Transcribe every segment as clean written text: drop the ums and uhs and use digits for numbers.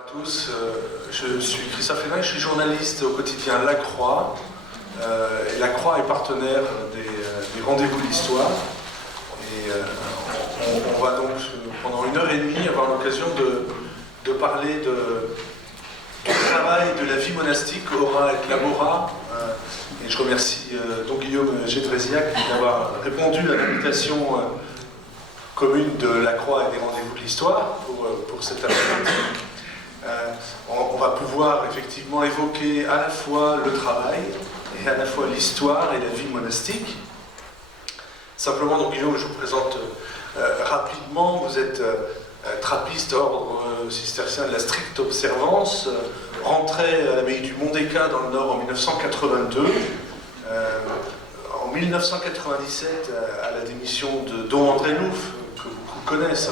Bonjour à tous, je suis Christophe Hénin, je suis journaliste au quotidien La Croix. Et La Croix est partenaire des rendez-vous de l'histoire. Et on va donc pendant 1h30 avoir l'occasion de parler du travail de la vie monastique, Ora et Labora. Et je remercie donc Guillaume Gédrésiac d'avoir répondu à l'invitation commune de La Croix et des rendez-vous de l'histoire pour cette après-midi. On va pouvoir effectivement évoquer à la fois le travail et à la fois l'histoire et la vie monastique. Simplement, donc Guillaume, je vous présente rapidement. Vous êtes trappiste ordre cistercien de la stricte observance, rentré à l'abbaye du Mont-des-Cats dans le Nord en 1982. En 1997, à la démission de Don André Louf, que beaucoup connaissent,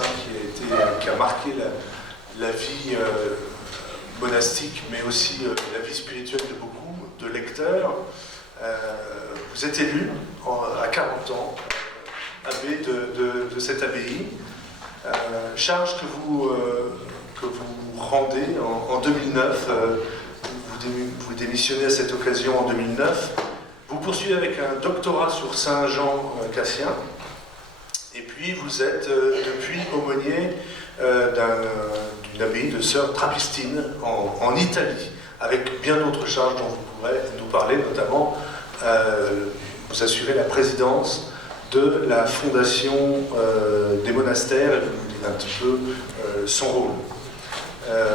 qui a marqué la vie monastique, mais aussi la vie spirituelle de beaucoup de lecteurs. Vous êtes élu à 40 ans, abbé de cette abbaye. Charge que vous rendez en 2009. Vous démissionnez à cette occasion en 2009. Vous poursuivez avec un doctorat sur Saint Jean Cassien. Et puis vous êtes depuis aumônier d'une abbaye de Sœur Trappistine en Italie, avec bien d'autres charges dont vous pourrez nous parler, notamment vous assurez la présidence de la fondation des monastères et vous nous dites un petit peu son rôle.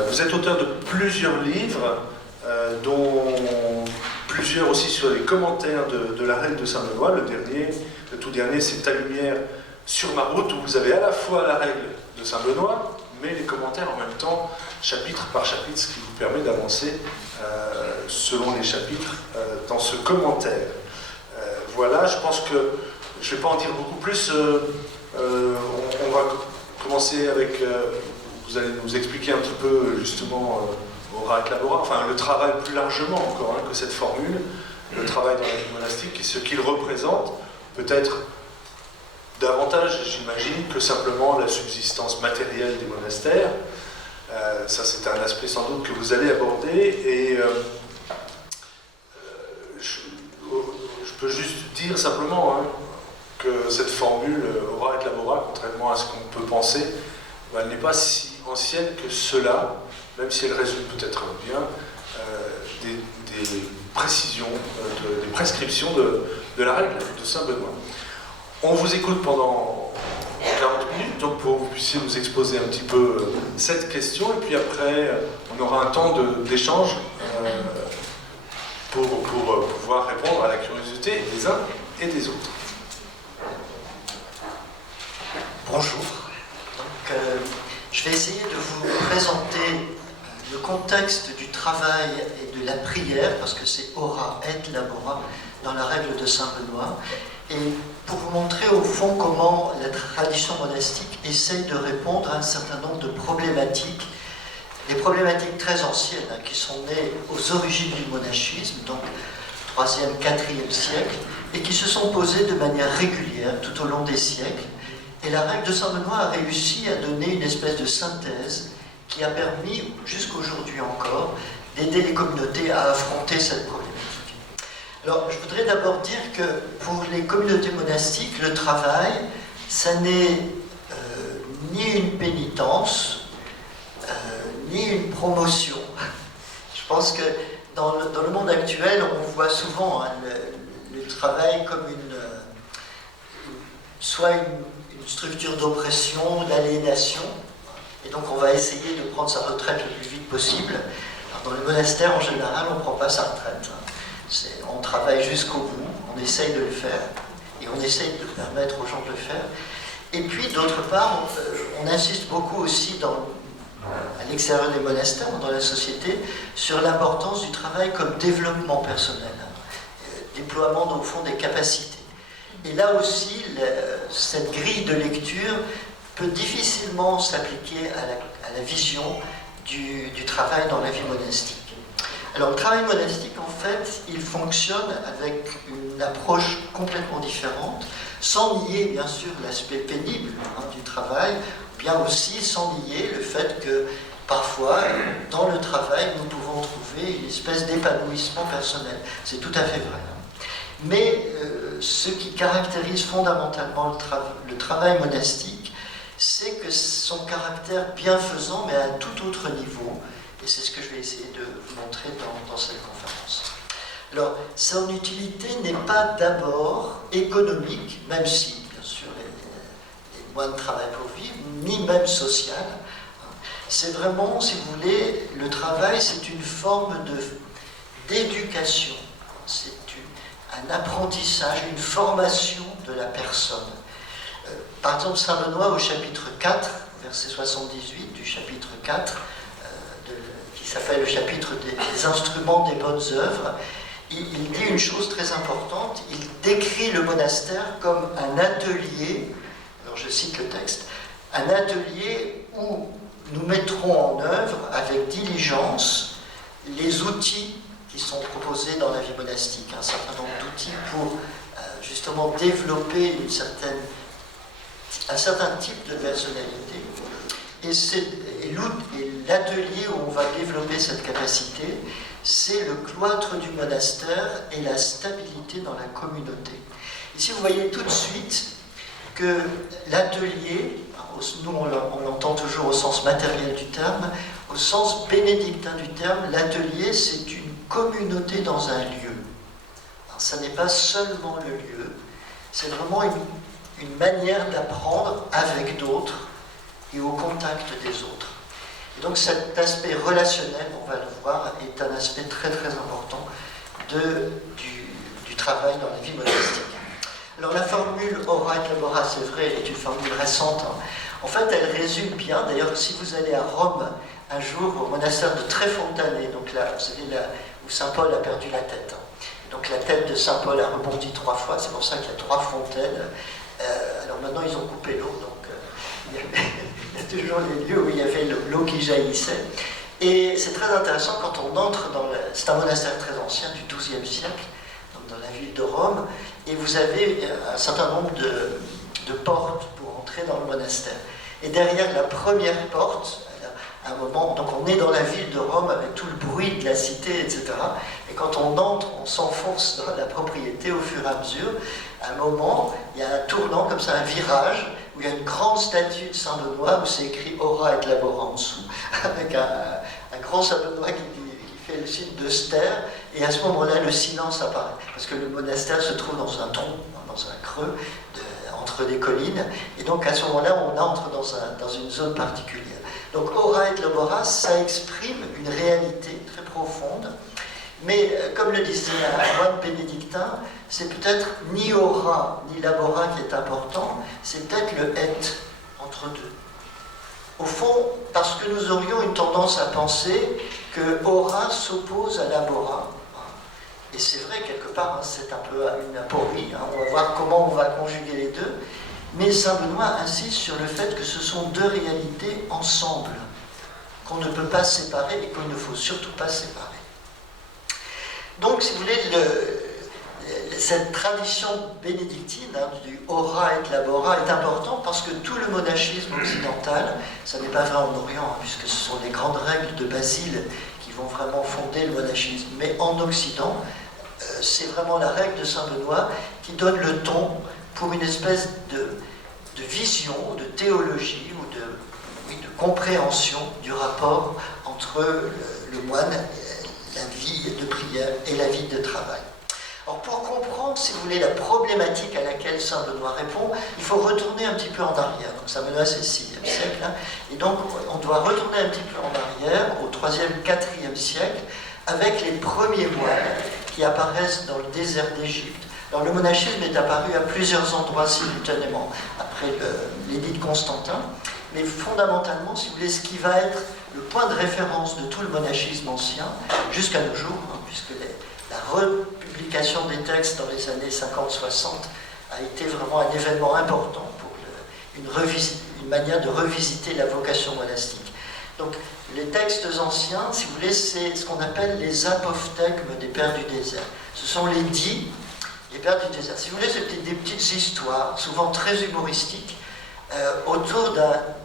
Vous êtes auteur de plusieurs livres, dont plusieurs aussi sur les commentaires de la règle de Saint-Benoît. Le tout dernier, c'est Ta lumière sur ma route, où vous avez à la fois la règle de Saint-Benoît, mais les commentaires en même temps, chapitre par chapitre, ce qui vous permet d'avancer selon les chapitres dans ce commentaire. Voilà, je pense que je ne vais pas en dire beaucoup plus. On va commencer avec... vous allez nous expliquer un petit peu, justement, Ora et Labora, enfin le travail plus largement encore que cette formule, le travail dans la vie monastique et ce qu'il représente, peut-être davantage, j'imagine, que simplement la subsistance matérielle des monastères. Ça, c'est un aspect sans doute que vous allez aborder. Et je peux juste dire simplement que cette formule Ora et Labora, contrairement à ce qu'on peut penser, elle n'est pas si ancienne que cela, même si elle résume peut-être bien des précisions, des prescriptions de la règle de Saint-Benoît. On vous écoute pendant 40 minutes, donc pour que vous puissiez nous exposer un petit peu cette question, et puis après, on aura un temps d'échange pour pouvoir répondre à la curiosité des uns et des autres. Bonjour. Donc, je vais essayer de vous présenter le contexte du travail et de la prière, parce que c'est Ora et Labora dans la règle de Saint-Benoît, et pour vous montrer au fond comment la tradition monastique essaye de répondre à un certain nombre de problématiques, des problématiques très anciennes qui sont nées aux origines du monachisme, donc 3e, 4e siècle, et qui se sont posées de manière régulière tout au long des siècles. Et la règle de Saint-Benoît a réussi à donner une espèce de synthèse qui a permis, jusqu'aujourd'hui encore, d'aider les communautés à affronter cette problématique. Alors, je voudrais d'abord dire que pour les communautés monastiques, le travail, ça n'est ni une pénitence, ni une promotion. Je pense que dans le monde actuel, on voit souvent le travail comme soit une structure d'oppression, d'aliénation, et donc on va essayer de prendre sa retraite le plus vite possible. Alors, dans les monastères, en général, on ne prend pas sa retraite. On travaille jusqu'au bout, on essaye de le faire, et on essaye de permettre aux gens de le faire. Et puis, d'autre part, on insiste beaucoup aussi à l'extérieur des monastères, dans la société, sur l'importance du travail comme développement personnel, déploiement, au fond, des capacités. Et là aussi, cette grille de lecture peut difficilement s'appliquer à la vision du travail dans la vie monastique. Alors, le travail monastique, en fait, il fonctionne avec une approche complètement différente, sans nier, bien sûr, l'aspect pénible du travail, bien aussi sans nier le fait que, parfois, dans le travail, nous pouvons trouver une espèce d'épanouissement personnel. C'est tout à fait vrai. Mais ce qui caractérise fondamentalement le travail monastique, c'est que son caractère bienfaisant, mais à un tout autre niveau, et c'est ce que je vais essayer de vous montrer dans cette conférence. Alors, son utilité n'est pas d'abord économique, même si, bien sûr, les moines travaillent pour vivre, ni même sociale. C'est vraiment, si vous voulez, le travail, c'est une forme d'éducation, c'est un apprentissage, une formation de la personne. Par exemple, Saint Benoît, au chapitre 4, verset 78 du chapitre 4, qui s'appelle le chapitre des instruments des bonnes œuvres, il dit une chose très importante, il décrit le monastère comme un atelier, alors je cite le texte, un atelier où nous mettrons en œuvre avec diligence les outils qui sont proposés dans la vie monastique, un certain nombre d'outils pour justement développer un certain type de personnalité. Et l'atelier où on va développer cette capacité, c'est le cloître du monastère et la stabilité dans la communauté. Ici, vous voyez tout de suite que l'atelier, nous on l'entend toujours au sens matériel du terme, au sens bénédictin du terme, l'atelier c'est une communauté dans un lieu. Alors, ça n'est pas seulement le lieu, c'est vraiment une manière d'apprendre avec d'autres et au contact des autres. Et donc cet aspect relationnel, on va le voir, est un aspect très très important du travail dans la vie monastique. Alors la formule ora et labora, c'est vrai, est une formule récente. En fait, elle résume bien, d'ailleurs, si vous allez à Rome un jour au monastère de Tréfontaine, donc là, vous savez, là où Saint Paul a perdu la tête. Donc la tête de Saint Paul a rebondi 3 fois, c'est pour ça qu'il y a 3 fontaines. Alors maintenant, ils ont coupé l'eau, donc il y a toujours les lieux où il y avait l'eau qui jaillissait. Et c'est très intéressant quand on entre dans c'est un monastère très ancien, du XIIe siècle, donc dans la ville de Rome, et vous avez un certain nombre de portes pour entrer dans le monastère. Et derrière la première porte, à un moment, donc on est dans la ville de Rome avec tout le bruit de la cité, etc. Et quand on entre, on s'enfonce dans la propriété au fur et à mesure. À un moment, il y a un tournant comme ça, un virage, où il y a une grande statue de Saint Benoît, où c'est écrit Ora et Labora en dessous, avec un grand Saint Benoît qui fait le signe de stère, et à ce moment-là, le silence apparaît. Parce que le monastère se trouve dans un tronc, dans un creux, entre des collines, et donc à ce moment-là, on entre dans une zone particulière. Donc Ora et Labora, ça exprime une réalité très profonde, mais comme le disait un moine bénédictin, c'est peut-être ni Ora ni Labora qui est important, c'est peut-être le et entre deux. Au fond, parce que nous aurions une tendance à penser que Ora s'oppose à Labora, et c'est vrai quelque part, c'est un peu une aporie, on va voir comment on va conjuguer les deux, mais Saint Benoît insiste sur le fait que ce sont deux réalités ensemble, qu'on ne peut pas séparer et qu'il ne faut surtout pas séparer. Donc, si vous voulez, cette tradition bénédictine du ora et labora est importante parce que tout le monachisme occidental, ça n'est pas vrai en Orient, puisque ce sont les grandes règles de Basile qui vont vraiment fonder le monachisme, mais en Occident, c'est vraiment la règle de Saint Benoît qui donne le ton pour une espèce de vision, de théologie ou de compréhension du rapport entre le moine, la vie de prière et la vie de travail. Alors pour comprendre, si vous voulez, la problématique à laquelle Saint Benoît répond, il faut retourner un petit peu en arrière. Donc Saint Benoît c'est le 6e siècle, et donc on doit retourner un petit peu en arrière, au 3e, 4e siècle, avec les premiers moines qui apparaissent dans le désert d'Égypte. Alors le monachisme est apparu à plusieurs endroits simultanément, après l'édit de Constantin, mais fondamentalement, si vous voulez, ce qui va être le point de référence de tout le monachisme ancien, jusqu'à nos jours, puisque la republication des textes dans les années 50-60 a été vraiment un événement important pour une manière de revisiter la vocation monastique. Donc les textes anciens, si vous voulez, c'est ce qu'on appelle les apophthegmes des pères du désert. Ce sont les dits des pères du désert. Si vous voulez, c'était des petites histoires, souvent très humoristiques,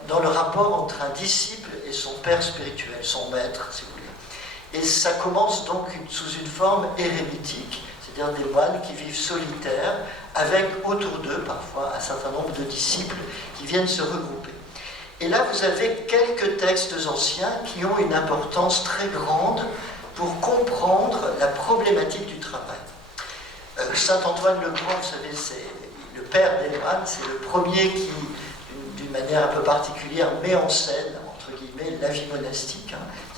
dans le rapport entre un disciple et son père spirituel, son maître, si vous voulez. Et ça commence donc sous une forme érémitique, c'est-à-dire des moines qui vivent solitaires, avec autour d'eux parfois un certain nombre de disciples qui viennent se regrouper. Et là, vous avez quelques textes anciens qui ont une importance très grande pour comprendre la problématique du travail. Saint Antoine le Grand, vous savez, c'est le père des moines, c'est le premier qui, d'une manière un peu particulière, met en scène, entre guillemets, la vie monastique,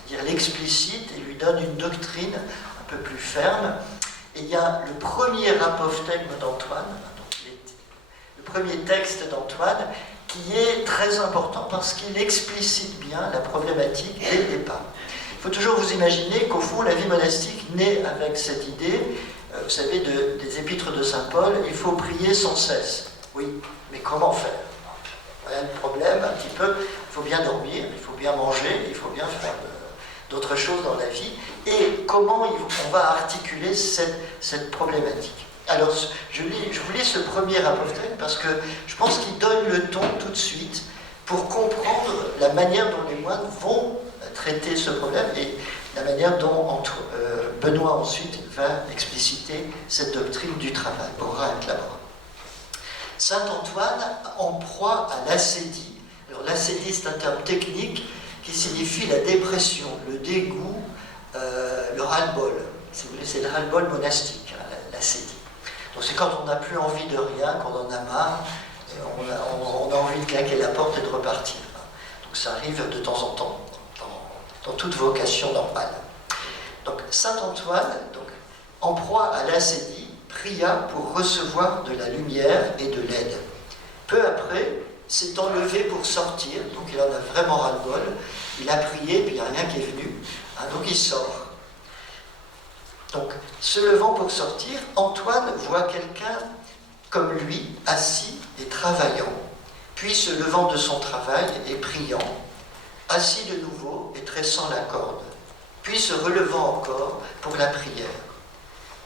c'est-à-dire l'explicite et lui donne une doctrine un peu plus ferme. Et il y a le premier apophthegme d'Antoine, le premier texte d'Antoine, qui est très important parce qu'il explicite bien la problématique dès le départ. Il faut toujours vous imaginer qu'au fond, la vie monastique naît avec cette idée, vous savez, des épîtres de Saint Paul, il faut prier sans cesse. Oui, mais comment faire? Voilà le problème, un petit peu, il faut bien dormir, il faut bien manger, il faut bien faire d'autres choses dans la vie. Et comment on va articuler cette problématique? Alors, je vous lis ce premier apophthegme parce que je pense qu'il donne le ton tout de suite pour comprendre la manière dont les moines vont traiter ce problème et la manière dont Benoît ensuite va expliciter cette doctrine du travail, ora et labora. Saint Antoine en proie à l'ascédie. Alors l'ascédie, c'est un terme technique qui signifie la dépression, le dégoût, le ras-le-bol. Si vous voulez, c'est le ras-le-bol monastique, hein, l'ascédie. Donc c'est quand on n'a plus envie de rien, quand on en a marre, on a envie de claquer la porte et de repartir. Donc ça arrive de temps en temps, dans toute vocation normale. Donc Saint Antoine, donc, en proie à l'ascédie, pria pour recevoir de la lumière et de l'aide. Peu après, s'étant levé pour sortir, donc il en a vraiment ras-le-bol, il a prié, puis il n'y a rien qui est venu, hein, donc il sort. Donc, se levant pour sortir, Antoine voit quelqu'un comme lui, assis et travaillant, puis se levant de son travail et priant, assis de nouveau et tressant la corde, puis se relevant encore pour la prière.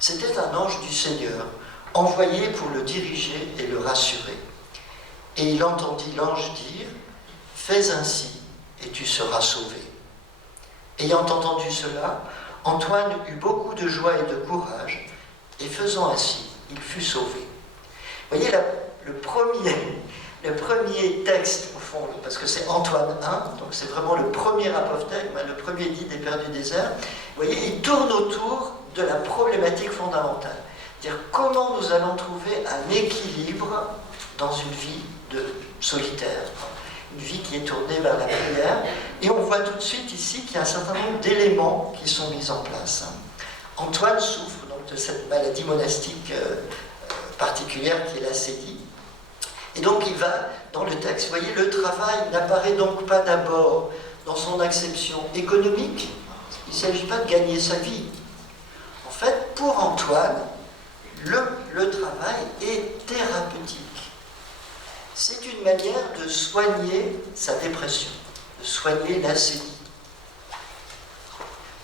C'était un ange du Seigneur, envoyé pour le diriger et le rassurer. Et il entendit l'ange dire « Fais ainsi, et tu seras sauvé. » Ayant entendu cela, Antoine eut beaucoup de joie et de courage, et faisant ainsi, il fut sauvé. Vous voyez, le premier texte, au fond, parce que c'est Antoine I, donc c'est vraiment le premier apophthegme, le premier dit des Pères du désert, vous voyez, il tourne autour de la problématique fondamentale. C'est-à-dire comment nous allons trouver un équilibre dans une vie solitaire, une vie qui est tournée vers la prière. Et on voit tout de suite ici qu'il y a un certain nombre d'éléments qui sont mis en place. Antoine souffre donc de cette maladie monastique particulière qui est l'ascédie. Et donc il va, dans le texte, vous voyez, le travail n'apparaît donc pas d'abord dans son acception économique. Il ne s'agit pas de gagner sa vie. En fait, pour Antoine, le travail est thérapeutique. C'est une manière de soigner sa dépression, de soigner l'ascédie.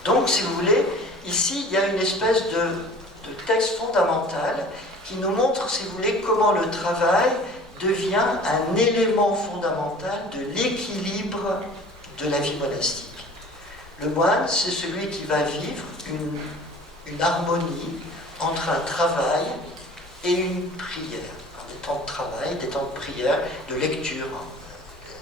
Donc, si vous voulez, ici, il y a une espèce de texte fondamental qui nous montre, si vous voulez, comment le travail devient un élément fondamental de l'équilibre de la vie monastique. Le moine, c'est celui qui va vivre une harmonie entre un travail et une prière. Des temps de travail, des temps de prière, de lecture.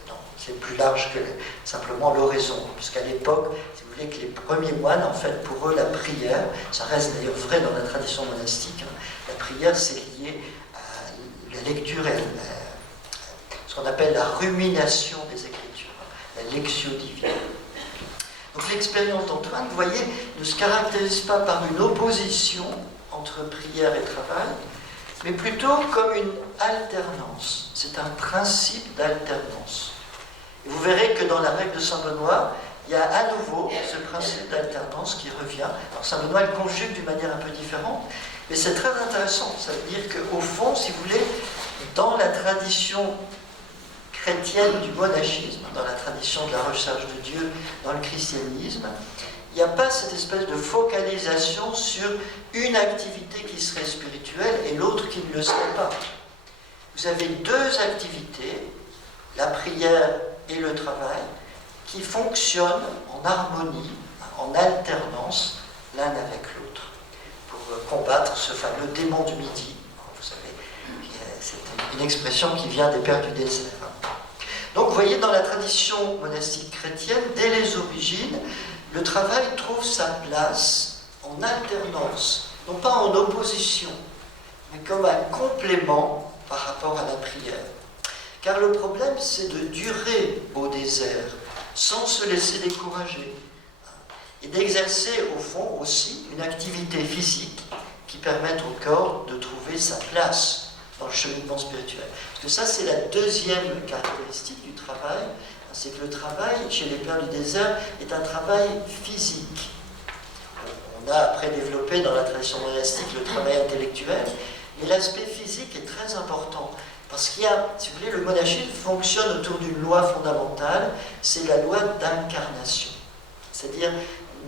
Non, c'est plus large que simplement l'oraison. Puisqu'à l'époque, si vous voulez, que les premiers moines, en fait, pour eux, la prière, ça reste d'ailleurs vrai dans la tradition monastique, la prière, c'est lié à la lecture et ce qu'on appelle la rumination des Écritures, la lectio divina. Donc l'expérience d'Antoine, vous voyez, ne se caractérise pas par une opposition entre prière et travail, mais plutôt comme une alternance. C'est un principe d'alternance. Et vous verrez que dans la règle de Saint Benoît, il y a à nouveau ce principe d'alternance qui revient. Alors Saint Benoît le conjugue d'une manière un peu différente, mais c'est très intéressant. Ça veut dire qu'au fond, si vous voulez, dans la tradition chrétienne du monachisme, dans la tradition de la recherche de Dieu, dans le christianisme, il n'y a pas cette espèce de focalisation sur une activité qui serait spirituelle et l'autre qui ne le serait pas. Vous avez deux activités, la prière et le travail, qui fonctionnent en harmonie, en alternance l'un avec l'autre, pour combattre ce fameux démon du midi. Vous savez, c'est une expression qui vient des pères du désert. Donc vous voyez, dans la tradition monastique chrétienne, dès les origines, le travail trouve sa place en alternance, non pas en opposition, mais comme un complément par rapport à la prière. Car le problème, c'est de durer au désert, sans se laisser décourager, et d'exercer au fond aussi une activité physique qui permette au corps de trouver sa place dans le cheminement spirituel. Parce que ça, c'est la deuxième caractéristique du travail, c'est que le travail, chez les pères du désert, est un travail physique. On a après développé dans la tradition monastique le travail intellectuel, mais l'aspect physique est très important. Parce qu'il y a, si vous voulez, le monachisme fonctionne autour d'une loi fondamentale, c'est la loi d'incarnation. C'est-à-dire,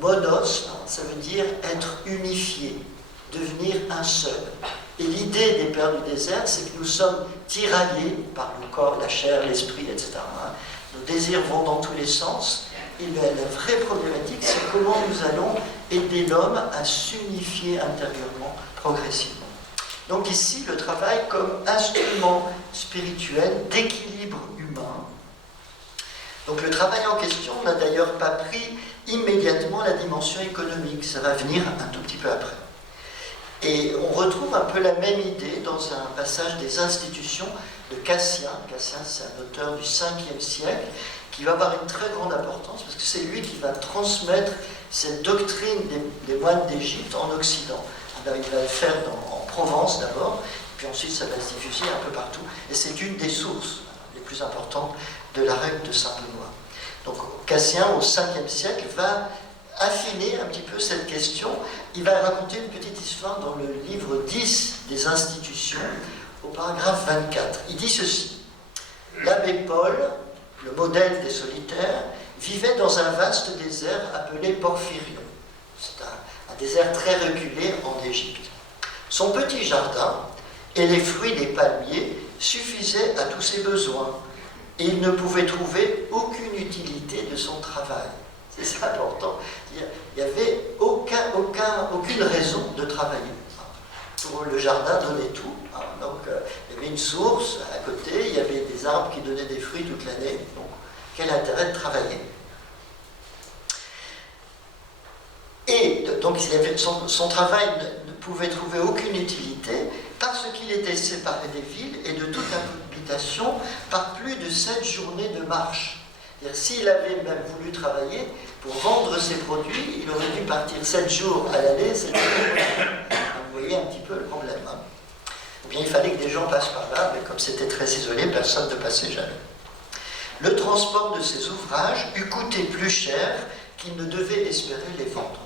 monos, ça veut dire être unifié, devenir un seul. Et l'idée des pères du désert, c'est que nous sommes tiraillés par le corps, la chair, l'esprit, etc. Nos désirs vont dans tous les sens. Et bien, la vraie problématique, c'est comment nous allons aider l'homme à s'unifier intérieurement, progressivement. Donc ici, le travail comme instrument spirituel d'équilibre humain. Donc le travail en question n'a d'ailleurs pas pris immédiatement la dimension économique. Ça va venir un tout petit peu après. Et on retrouve un peu la même idée dans un passage des Institutions de Cassien. Cassien, c'est un auteur du 5e siècle qui va avoir une très grande importance parce que c'est lui qui va transmettre cette doctrine des moines d'Égypte en Occident. Alors, il va le faire en Provence d'abord, puis ensuite ça va se diffuser un peu partout. Et c'est une des sources les plus importantes de la règle de Saint-Benoît. Donc Cassien, au 5e siècle, va affiner un petit peu cette question. Il va raconter une petite histoire dans le livre 10 des Institutions, au paragraphe 24. Il dit ceci. L'abbé Paul, le modèle des solitaires, vivait dans un vaste désert appelé Porphyrion. C'est un désert très reculé en Égypte. Son petit jardin et les fruits des palmiers suffisaient à tous ses besoins et il ne pouvait trouver aucune utilité de son travail. C'est ça important. Il n'y avait aucune raison de travailler. Pour le jardin donnait tout. Donc, il y avait une source à côté, il y avait des arbres qui donnaient des fruits toute l'année. Donc, quel intérêt de travailler? Et donc, son travail ne pouvait trouver aucune utilité parce qu'il était séparé des villes et de toute habitation par plus de 7 journées de marche. S'il avait même voulu travailler, pour vendre ses produits, il aurait dû partir 7 jours à l'aller, 7 jours au retour. Vous voyez un petit peu le problème. Ou bien il fallait que des gens passent par là, mais comme c'était très isolé, personne ne passait jamais. Le transport de ces ouvrages eût coûté plus cher qu'il ne devait espérer les vendre.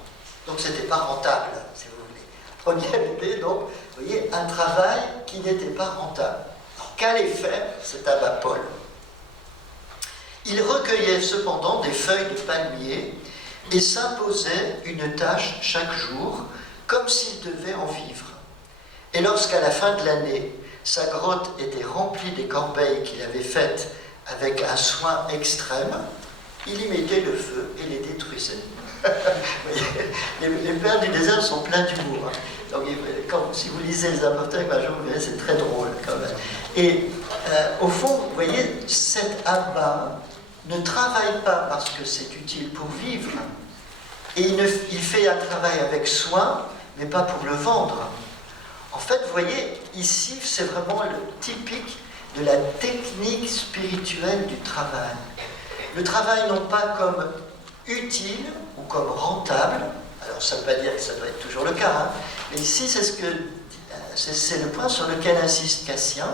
Donc c'était pas rentable, si vous voulez. Première idée, donc, vous voyez, un travail qui n'était pas rentable. Alors qu'allait faire cet abbé Paul? Il recueillait cependant des feuilles de palmier et s'imposait une tâche chaque jour, comme s'il devait en vivre. Et lorsqu'à la fin de l'année, sa grotte était remplie des corbeilles qu'il avait faites avec un soin extrême, il y mettait le feu et les détruisait. Les pères du désert sont pleins d'humour. Donc, si vous lisez les apôtres avec Major, vous verrez, c'est très drôle quand même. Et au fond, vous voyez, cet abbé ne travaille pas parce que c'est utile pour vivre. Et il fait un travail avec soin, mais pas pour le vendre. En fait, vous voyez, ici, c'est vraiment le typique de la technique spirituelle du travail. Le travail non pas comme utile ou comme rentable, alors ça ne veut pas dire que ça doit être toujours le cas, mais ici c'est le point sur lequel insiste Cassien.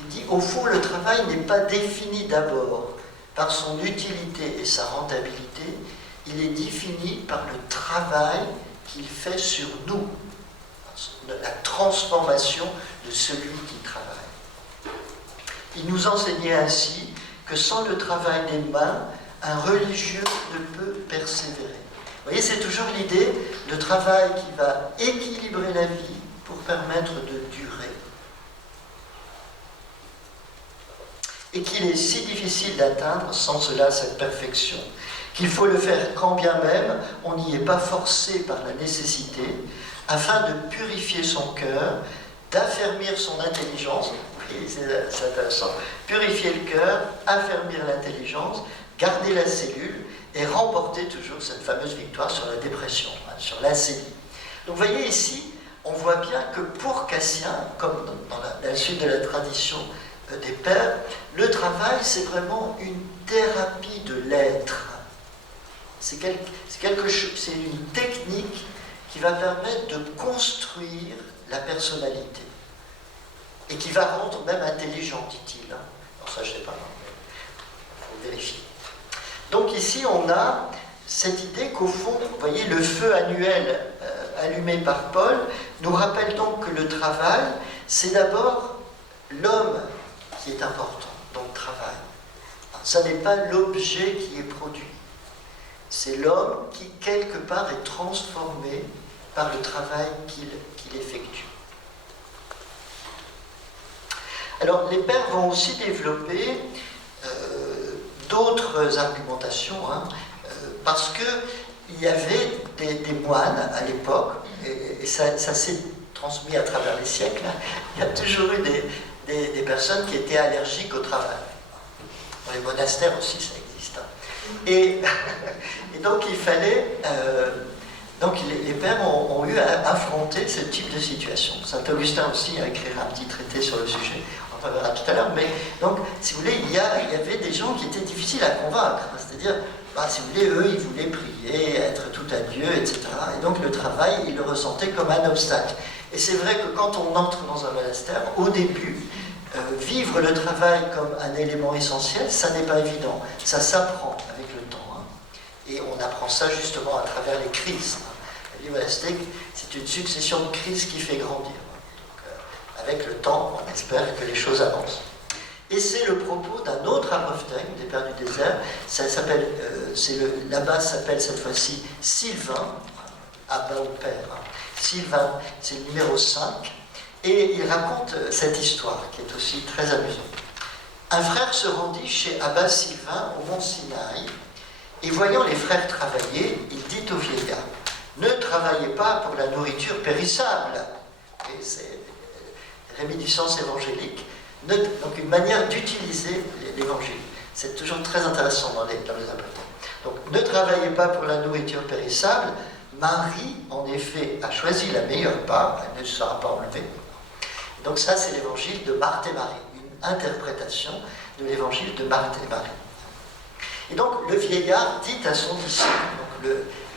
Il dit, au fond, le travail n'est pas défini d'abord par son utilité et sa rentabilité, il est défini par le travail qu'il fait sur nous, la transformation de celui qui travaille. Il nous enseignait ainsi que sans le travail des mains, un religieux ne peut persévérer. Vous voyez, c'est toujours l'idée de travail qui va équilibrer la vie pour permettre de durer. et qu'il est si difficile d'atteindre sans cela cette perfection, qu'il faut le faire quand bien même on n'y est pas forcé par la nécessité, afin de purifier son cœur, d'affermir son intelligence. Oui, c'est intéressant. Purifier le cœur, affermir l'intelligence, garder la cellule et remporter toujours cette fameuse victoire sur la dépression, sur l'acélie. Donc vous voyez ici, on voit bien que pour Cassien, comme dans la suite de la tradition des pères, le travail c'est vraiment une thérapie de l'être. C'est une technique qui va permettre de construire la personnalité et qui va rendre même intelligent, dit-il. Alors ça je ne sais pas, il faut vérifier. Donc ici on a cette idée qu'au fond, vous voyez, le feu annuel allumé par Paul nous rappelle donc que le travail, c'est d'abord l'homme qui est important dans le travail. Ça n'est pas l'objet qui est produit. C'est l'homme qui, quelque part, est transformé par le travail qu'il effectue. Alors, les pères vont aussi développer d'autres argumentations, parce qu'il y avait des moines à l'époque, et ça s'est transmis à travers les siècles. Il y a toujours eu des personnes qui étaient allergiques au travail. Dans les monastères aussi, ça existe. Et donc, il fallait... donc, les pères ont eu à affronter ce type de situation. Saint Augustin aussi a écrit un petit traité sur le sujet. On en verra tout à l'heure. Mais donc, si vous voulez, il y avait des gens qui étaient difficiles à convaincre. C'est-à-dire, si vous voulez, eux, ils voulaient prier, être tout à Dieu, etc. Et donc, le travail, ils le ressentaient comme un obstacle. Et c'est vrai que quand on entre dans un monastère, au début, vivre le travail comme un élément essentiel, ça n'est pas évident. Ça s'apprend avec le temps. Et on apprend ça justement à travers les crises. La vie monastique, c'est une succession de crises qui fait grandir. Donc, avec le temps, on espère que les choses avancent. Et c'est le propos d'un autre apophthegme des Pères du désert. Ça s'appelle, l'abbat s'appelle cette fois-ci Sylvain, abbat ou père. Sylvain, c'est le numéro 5. Et il raconte cette histoire qui est aussi très amusante. Un frère se rendit chez Abba Sylvain au mont Sinaï, et voyant les frères travailler, il dit au vieillard, « Ne travaillez pas pour la nourriture périssable. » Et c'est réminiscence évangélique. Donc une manière d'utiliser l'évangile. C'est toujours très intéressant dans les apôtres. Donc ne travaillez pas pour la nourriture périssable. Marie, en effet, a choisi la meilleure part, elle ne sera pas enlevée. Donc ça, c'est l'évangile de Marthe et Marie, une interprétation de l'évangile de Marthe et Marie. Et donc le vieillard dit à son disciple,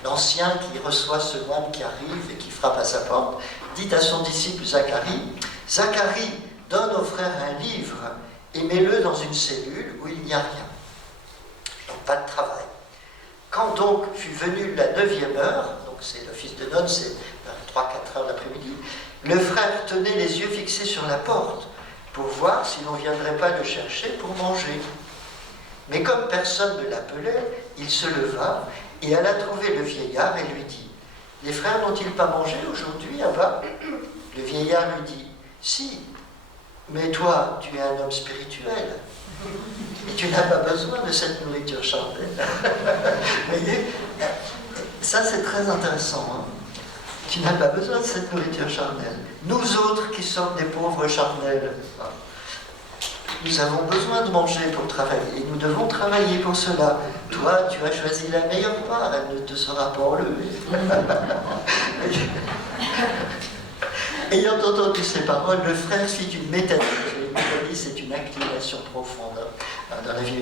l'ancien qui reçoit ce moine qui arrive et qui frappe à sa porte, dit à son disciple Zacharie, « Zacharie, donne au frère un livre et mets-le dans une cellule où il n'y a rien. » Donc pas de travail. Quand donc fut venue la 9e heure, donc c'est l'office de noces, c'est vers 3-4 heures l'après-midi, le frère tenait les yeux fixés sur la porte pour voir si l'on ne viendrait pas le chercher pour manger. Mais comme personne ne l'appelait, il se leva et alla trouver le vieillard et lui dit, « Les frères n'ont-ils pas mangé aujourd'hui, Abba ?» Le vieillard lui dit, « Si, mais toi, tu es un homme spirituel et tu n'as pas besoin de cette nourriture charnelle. » Vous voyez, ça c'est très intéressant. Tu n'as pas besoin de cette nourriture charnelle. Nous autres qui sommes des pauvres charnels, nous avons besoin de manger pour travailler et nous devons travailler pour cela. Toi, tu as choisi la meilleure part, elle ne te sera pas enlevée. Ayant entendu ces paroles, le frère fit une métanie. Une métanie, c'est une inclination profonde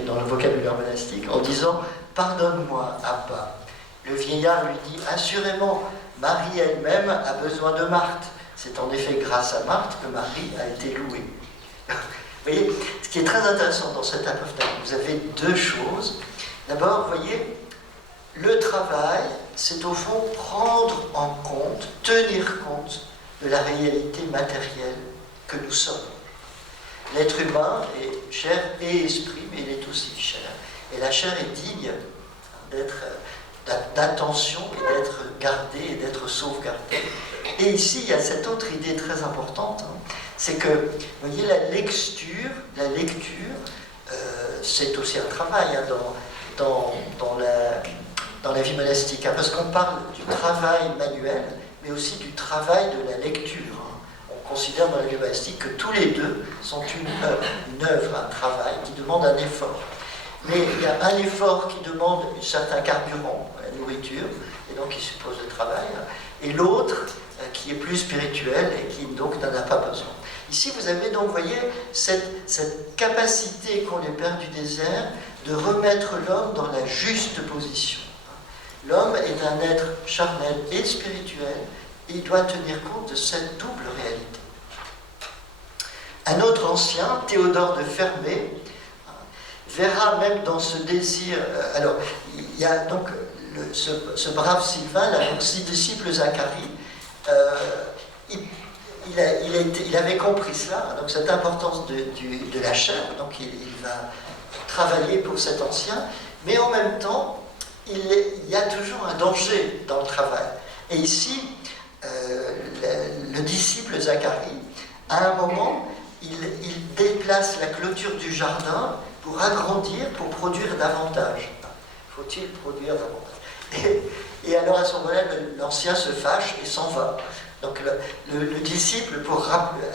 dans le vocabulaire monastique, en disant « Pardonne-moi, Abba ». Le vieillard lui dit « Assurément, Marie elle-même a besoin de Marthe. C'est en effet grâce à Marthe que Marie a été louée. » Vous voyez, ce qui est très intéressant dans cet apophthegme, vous avez deux choses. D'abord, vous voyez, le travail, c'est au fond prendre en compte, tenir compte de la réalité matérielle que nous sommes. L'être humain est chair et esprit, mais il est aussi chair. Et la chair est digne d'attention et d'être gardée et d'être sauvegardée. Et ici, il y a cette autre idée très importante, c'est que, vous voyez, la lecture c'est aussi un travail hein, dans la vie monastique, hein, parce qu'on parle du travail manuel, mais aussi du travail de la lecture. On considère dans la vie monastique que tous les deux sont une œuvre, un travail qui demande un effort. Mais il y a un effort qui demande un certain carburant, la nourriture, et donc qui suppose le travail, et l'autre qui est plus spirituel et qui donc n'en a pas besoin. Ici, vous avez donc, vous voyez, cette capacité qu'ont les pères du désert de remettre l'homme dans la juste position. L'homme est un être charnel et spirituel, et il doit tenir compte de cette double réalité. Un autre ancien, Théodore de Fermé, verra même dans ce désir... alors, il y a donc ce brave Sylvain, là, donc ses disciples Zacharie, il avait compris cela, donc cette importance de la chair, donc il va travailler pour cet ancien, mais en même temps, il y a toujours un danger dans le travail. Et ici, le disciple Zacharie, à un moment, il déplace la clôture du jardin pour agrandir, pour produire davantage. Faut-il produire davantage? Et alors à ce moment-là, l'ancien se fâche et s'en va. Donc le disciple,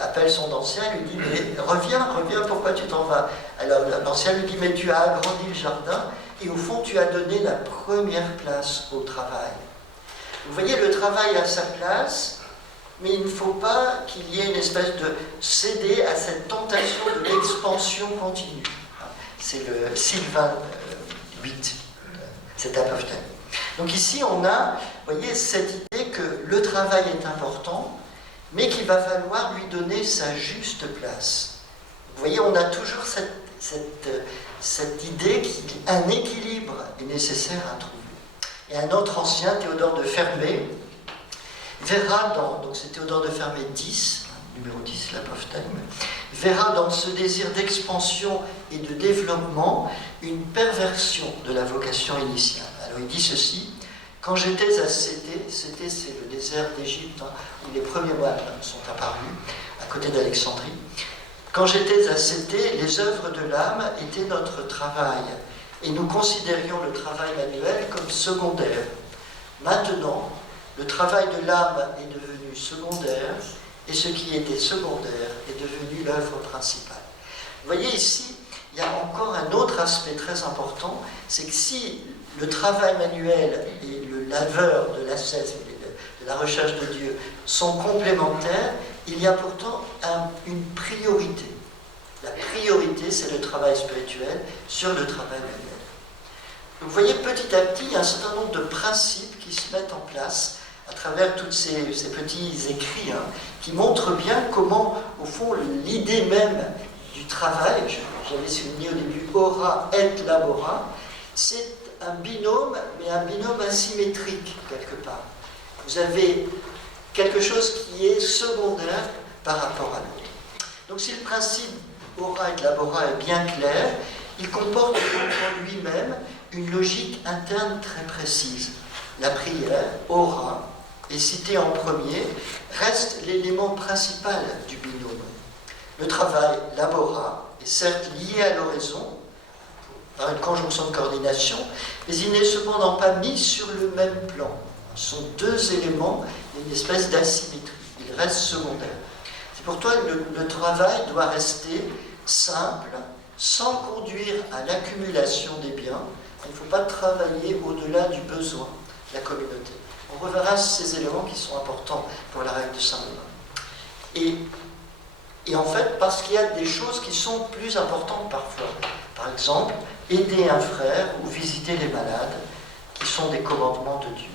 appelle son ancien, lui dit, mais reviens, pourquoi tu t'en vas? Alors l'ancien lui dit, mais tu as agrandi le jardin, et au fond tu as donné la première place au travail. Vous voyez, le travail a sa place, mais il ne faut pas qu'il y ait une espèce de céder à cette tentation de l'expansion continue. C'est le Sylvain 8, cet apophthegme. Donc ici, on a, vous voyez, cette idée que le travail est important, mais qu'il va falloir lui donner sa juste place. Vous voyez, on a toujours cette idée qu'un équilibre est nécessaire à trouver. Et un autre ancien, Théodore de Fermé, verra donc c'est Théodore de Fermé 10, numéro 10, l'apophthegme, verra dans ce désir d'expansion et de développement une perversion de la vocation initiale. Alors il dit ceci: quand j'étais à Cété, c'est le désert d'Égypte, hein, où les premiers moines sont apparus, à côté d'Alexandrie. Quand j'étais à Cété, les œuvres de l'âme étaient notre travail, et nous considérions le travail manuel comme secondaire. Maintenant, le travail de l'âme est devenu secondaire, et ce qui était secondaire est devenu l'œuvre principale. Vous voyez ici, il y a encore un autre aspect très important, c'est que si le travail manuel et le laveur de l'ascèse, de la recherche de Dieu, sont complémentaires, il y a pourtant une priorité. La priorité, c'est le travail spirituel sur le travail manuel. Donc, vous voyez, petit à petit, il y a un certain nombre de principes qui se mettent en place à travers tous ces petits écrits, hein, qui montrent bien comment, au fond, l'idée même du travail, j'avais souligné au début, ora et labora, c'est un binôme, mais un binôme asymétrique, quelque part. Vous avez quelque chose qui est secondaire par rapport à l'autre. Donc si le principe ora et labora est bien clair, il comporte en lui-même une logique interne très précise. La prière, ora, est citée en premier, reste l'élément principal du binôme. Le travail, labora, est certes lié à l'oraison, par une conjonction de coordination, mais il n'est cependant pas mis sur le même plan. Ce sont deux éléments, il y a une espèce d'asymétrie, il reste secondaire. C'est pourquoi le travail doit rester simple, sans conduire à l'accumulation des biens. Il ne faut pas travailler au-delà du besoin de la communauté. On reverra ces éléments qui sont importants pour la règle de Saint-Benoît. Et en fait, parce qu'il y a des choses qui sont plus importantes parfois. Par exemple, aider un frère ou visiter les malades, qui sont des commandements de Dieu.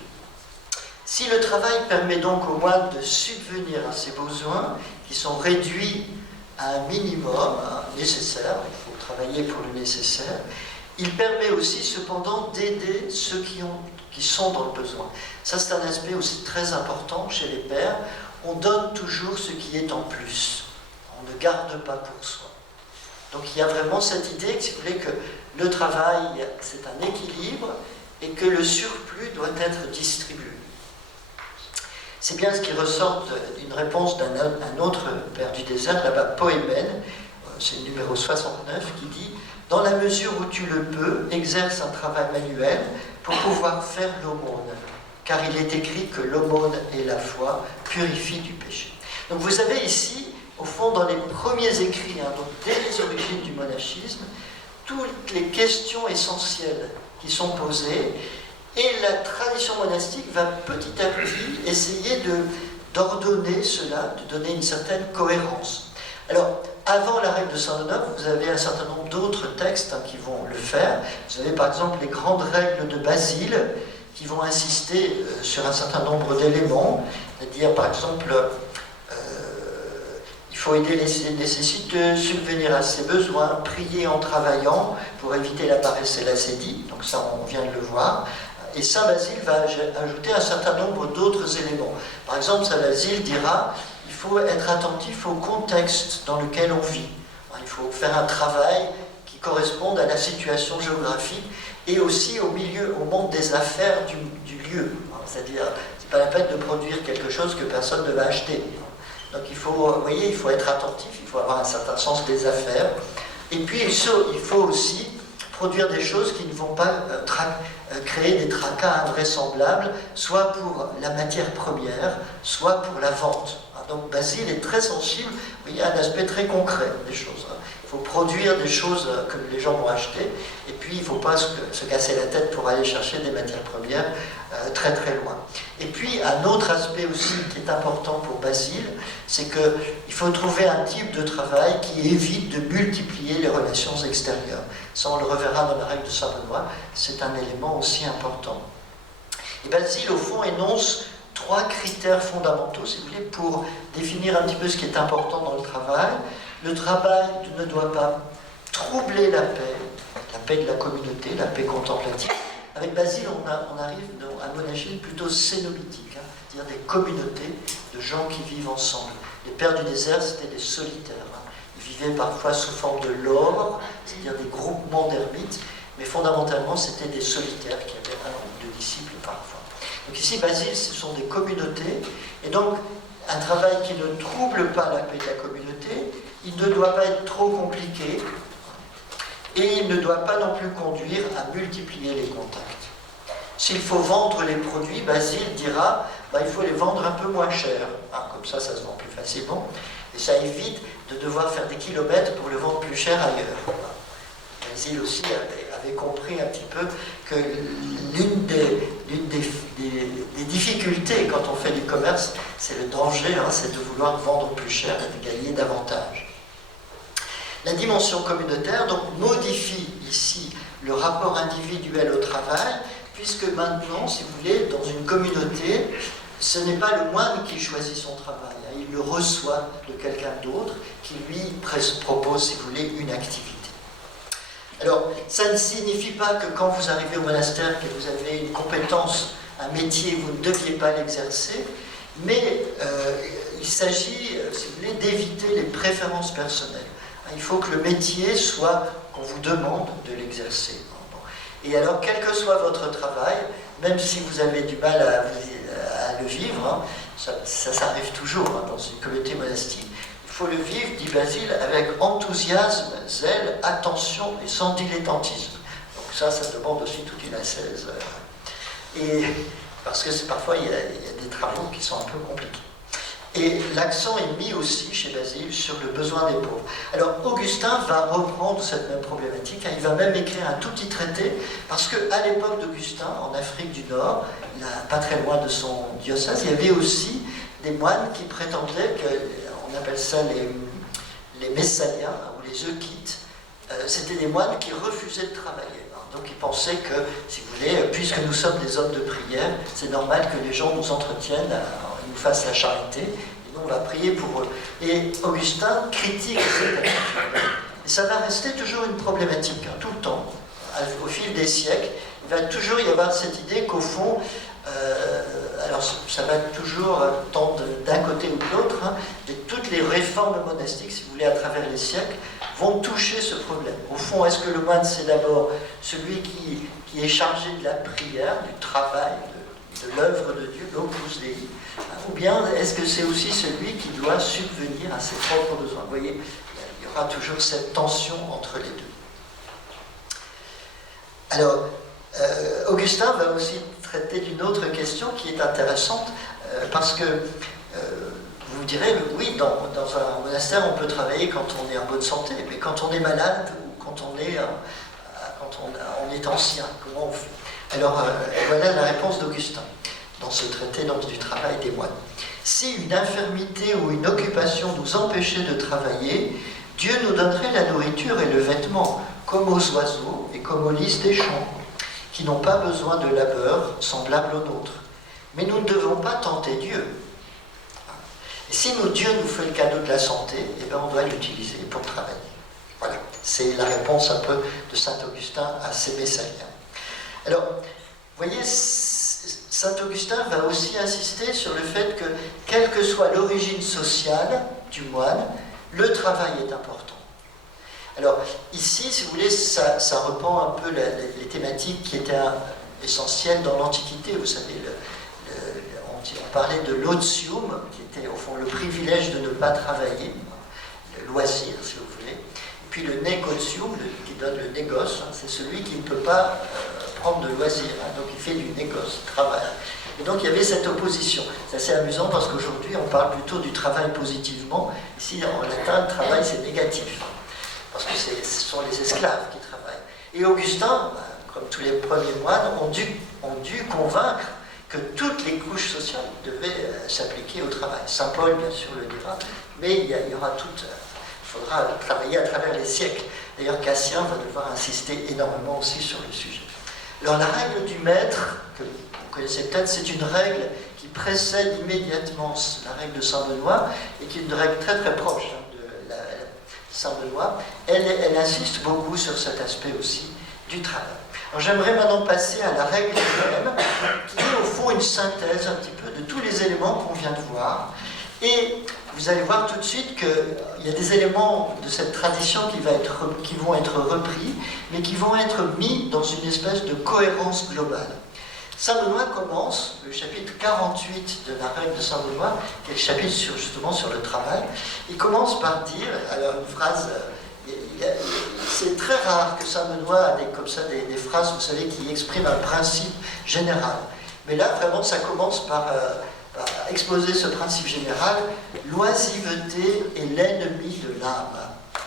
Si le travail permet donc au moine de subvenir à ses besoins, qui sont réduits à un minimum nécessaire, il faut travailler pour le nécessaire, il permet aussi cependant d'aider ceux qui sont dans le besoin. Ça, c'est un aspect aussi très important chez les pères. On donne toujours ce qui est en plus. On ne garde pas pour soi. Donc il y a vraiment cette idée que, si vous voulez, que le travail, c'est un équilibre et que le surplus doit être distribué. C'est bien ce qui ressort d'une réponse d'un autre père du désert, là-bas, Poémène, c'est le numéro 69, qui dit « Dans la mesure où tu le peux, exerce un travail manuel pour pouvoir faire l'aumône, car il est écrit que l'aumône et la foi purifient du péché. » Donc vous avez ici, au fond, dans les premiers écrits, donc dès les origines du monachisme, toutes les questions essentielles qui sont posées, et la tradition monastique va petit à petit essayer d'ordonner cela, de donner une certaine cohérence. Alors, avant la règle de Saint-Donat, vous avez un certain nombre d'autres textes qui vont le faire. Vous avez par exemple les grandes règles de Basile, qui vont insister sur un certain nombre d'éléments, c'est-à-dire par exemple il faut aider les nécessiteux, subvenir à ses besoins, prier en travaillant pour éviter la paresse et l'ascédie, donc ça on vient de le voir. Et Saint Basile va ajouter un certain nombre d'autres éléments. Par exemple, Saint Basile dira il faut être attentif au contexte dans lequel on vit. Il faut faire un travail qui corresponde à la situation géographique et aussi au milieu, au monde des affaires du lieu. C'est-à-dire, c'est pas la peine de produire quelque chose que personne ne va acheter. Donc il faut, vous voyez, il faut être attentif, il faut avoir un certain sens des affaires. Et puis il faut aussi produire des choses qui ne vont pas créer des tracas invraisemblables, soit pour la matière première, soit pour la vente. Donc Basile est très sensible, il y a un aspect très concret des choses. Il faut produire des choses que les gens vont acheter, et puis il ne faut pas se casser la tête pour aller chercher des matières premières très très loin. Et puis un autre aspect aussi qui est important pour Basile, c'est qu'il faut trouver un type de travail qui évite de multiplier les relations extérieures. Ça on le reverra dans la règle de Saint-Benoît, c'est un élément aussi important. Et Basile au fond énonce 3 critères fondamentaux, si vous voulez, pour définir un petit peu ce qui est important dans le travail. Le travail ne doit pas troubler la paix de la communauté, la paix contemplative. Avec Basile, on arrive à un monachisme plutôt cénobitique, c'est-à-dire des communautés de gens qui vivent ensemble. Les pères du désert, c'était des solitaires. Ils vivaient parfois sous forme de l'ordre, c'est-à-dire des groupements d'ermites, mais fondamentalement, c'était des solitaires qui avaient un groupe de disciples parfois. Donc ici, Basile, ce sont des communautés, et donc un travail qui ne trouble pas la paix de la communauté, il ne doit pas être trop compliqué, et il ne doit pas non plus conduire à multiplier les contacts. S'il faut vendre les produits, Basile dira, il faut les vendre un peu moins cher, comme ça se vend plus facilement, et ça évite de devoir faire des kilomètres pour le vendre plus cher ailleurs. Basile aussi avait compris un petit peu que l'une des difficultés quand on fait du commerce, c'est le danger, c'est de vouloir vendre plus cher et de gagner davantage. La dimension communautaire donc modifie ici le rapport individuel au travail, puisque maintenant, si vous voulez, dans une communauté, ce n'est pas le moine qui choisit son travail, il le reçoit de quelqu'un d'autre qui lui propose, si vous voulez, une activité. Alors, ça ne signifie pas que quand vous arrivez au monastère, que vous avez une compétence, un métier, vous ne deviez pas l'exercer, mais il s'agit, si vous voulez, d'éviter les préférences personnelles. Il faut que le métier soit qu'on vous demande de l'exercer. Et alors, quel que soit votre travail, même si vous avez du mal à le vivre, ça arrive toujours dans une communauté monastique, il faut le vivre, dit Basile, avec enthousiasme, zèle, attention et sans dilettantisme. Donc ça demande aussi toute une ascèse. Et parce que parfois, il y a des travaux qui sont un peu compliqués. Et l'accent est mis aussi chez Basile sur le besoin des pauvres. Alors Augustin va reprendre cette même problématique, il va même écrire un tout petit traité, parce qu'à l'époque d'Augustin, en Afrique du Nord, pas très loin de son diocèse, il y avait aussi des moines qui prétendaient on appelle ça les Messaliens, ou les Euchites, c'était des moines qui refusaient de travailler. Donc ils pensaient que, si vous voulez, puisque nous sommes des hommes de prière, c'est normal que les gens nous entretiennent, nous fassent la charité, et nous on va prier pour eux. Et Augustin critique cette attitude. Et ça va rester toujours une problématique, tout le temps. Au fil des siècles, il va toujours y avoir cette idée qu'au fond, alors ça va toujours tendre d'un côté ou de l'autre, mais toutes les réformes monastiques, si vous voulez, à travers les siècles, vont toucher ce problème. Au fond, est-ce que le moine, c'est d'abord celui qui est chargé de la prière, du travail, de l'œuvre de Dieu, l'opus Dei, ou bien est-ce que c'est aussi celui qui doit subvenir à ses propres besoins? Vous voyez, il y aura toujours cette tension entre les deux. Alors, Augustin va aussi traiter d'une autre question qui est intéressante, parce que vous me direz, oui, dans un monastère, on peut travailler quand on est en bonne santé, mais quand on est malade ou quand on est ancien, comment on fait? Alors, voilà la réponse d'Augustin dans ce traité du travail des moines. Si une infirmité ou une occupation nous empêchait de travailler, Dieu nous donnerait la nourriture et le vêtement, comme aux oiseaux et comme aux lys des champs, qui n'ont pas besoin de labeur semblable aux nôtres. Mais nous ne devons pas tenter Dieu. Et si Dieu nous fait le cadeau de la santé, eh bien on doit l'utiliser pour travailler. Voilà, c'est la réponse un peu de saint Augustin à ces Messaliens. Alors, vous voyez, saint Augustin va aussi insister sur le fait que, quelle que soit l'origine sociale du moine, le travail est important. Alors, ici, si vous voulez, ça reprend un peu les thématiques qui étaient essentielles dans l'Antiquité. Vous savez, on parlait de l'otium, qui était au fond le privilège de ne pas travailler, le loisir, si vous voulez. Et puis le negotium, qui donne le négoce, c'est celui qui ne peut pas prendre de loisir, donc il fait du négoce, travail. Et donc il y avait cette opposition. C'est assez amusant parce qu'aujourd'hui on parle plutôt du travail positivement. Ici en latin, le travail c'est négatif, parce que ce sont les esclaves qui travaillent. Et Augustin, comme tous les premiers moines, ont dû convaincre que toutes les couches sociales devaient s'appliquer au travail. Saint Paul, bien sûr, le dira, mais il y aura il faudra travailler à travers les siècles. D'ailleurs, Cassien va devoir insister énormément aussi sur le sujet. Alors, la règle du maître, que vous connaissez peut-être, c'est une règle qui précède immédiatement la règle de Saint-Benoît, et qui est une règle très très proche de Saint-Benoît. Elle insiste beaucoup sur cet aspect aussi du travail. Alors j'aimerais maintenant passer à la règle elle-même, qui est au fond une synthèse un petit peu de tous les éléments qu'on vient de voir. Et vous allez voir tout de suite qu'il y a des éléments de cette tradition qui vont être repris, mais qui vont être mis dans une espèce de cohérence globale. Saint Benoît commence, le chapitre 48 de la règle de Saint Benoît, qui est le chapitre justement sur le travail, il commence par dire, alors une phrase... C'est très rare que Saint Benoît ait comme ça des phrases, vous savez, qui expriment un principe général. Mais là, vraiment, ça commence par exposer ce principe général. L'oisiveté est l'ennemi de l'âme.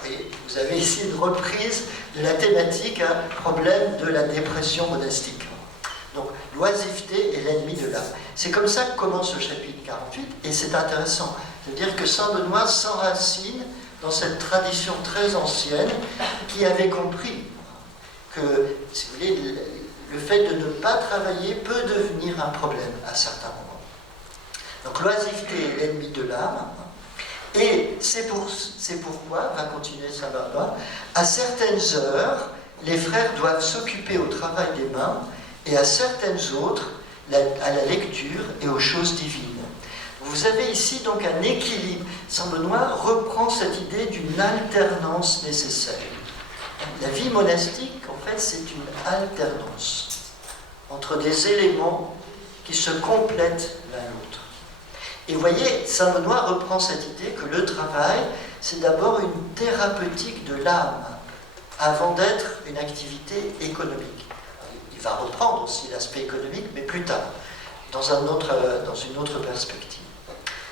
Et vous avez ici une reprise de la thématique, problème de la dépression monastique. Donc, l'oisiveté est l'ennemi de l'âme. C'est comme ça que commence le chapitre 48, et c'est intéressant. C'est-à-dire que Saint Benoît s'enracine dans cette tradition très ancienne qui avait compris que, si vous voulez, le fait de ne pas travailler peut devenir un problème à certains moments. Donc l'oisiveté est l'ennemi de l'âme, et c'est pourquoi, va continuer Saint Benoît, à certaines heures, les frères doivent s'occuper au travail des mains, et à certaines autres, à la lecture et aux choses divines. Vous avez ici donc un équilibre. Saint Benoît reprend cette idée d'une alternance nécessaire. La vie monastique, en fait, c'est une alternance entre des éléments qui se complètent l'un l'autre. Et vous voyez, Saint Benoît reprend cette idée que le travail, c'est d'abord une thérapeutique de l'âme, avant d'être une activité économique. Il va reprendre aussi l'aspect économique, mais plus tard, dans une autre perspective.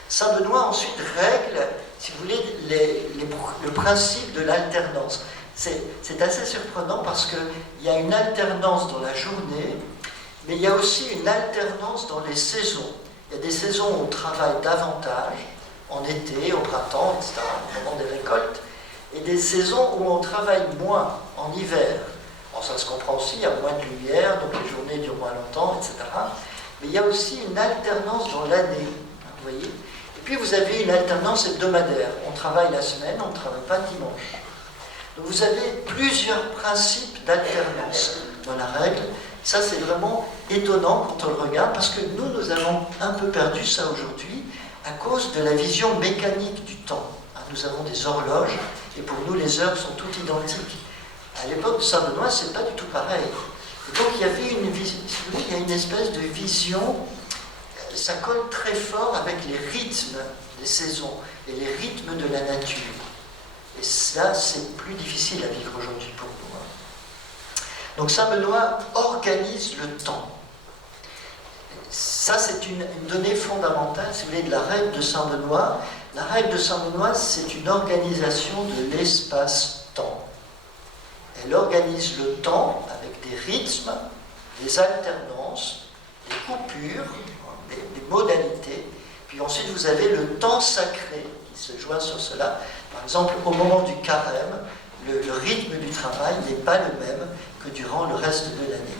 Saint Benoît ensuite règle, si vous voulez, le principe de l'alternance. C'est assez surprenant parce qu'il y a une alternance dans la journée, mais il y a aussi une alternance dans les saisons. Il y a des saisons où on travaille davantage, en été, au printemps, etc., au moment des récoltes, et des saisons où on travaille moins, en hiver. Bon, ça se comprend aussi, il y a moins de lumière, donc les journées durent moins longtemps, etc. Mais il y a aussi une alternance dans l'année, vous voyez. Et puis vous avez une alternance hebdomadaire. On travaille la semaine, on ne travaille pas le dimanche. Donc vous avez plusieurs principes d'alternance dans la règle. Ça, c'est vraiment étonnant quand on le regarde, parce que nous avons un peu perdu ça aujourd'hui à cause de la vision mécanique du temps. Nous avons des horloges, et pour nous, les heures sont toutes identiques. À l'époque de Saint Benoît, c'est pas du tout pareil. Et donc il y avait il y a une espèce de vision. Ça colle très fort avec les rythmes des saisons et les rythmes de la nature. Et Et ça, c'est plus difficile à vivre aujourd'hui pour nous. Donc Saint Benoît organise le temps. Ça, c'est une donnée fondamentale, si vous voulez, de la règle de Saint Benoît. La règle de Saint Benoît, c'est une organisation de l'espace-temps. Elle organise le temps avec des rythmes, des alternances, des coupures, des modalités. Puis ensuite, vous avez le temps sacré qui se joint sur cela. Par exemple, au moment du carême, le rythme du travail n'est pas le même que durant le reste de l'année.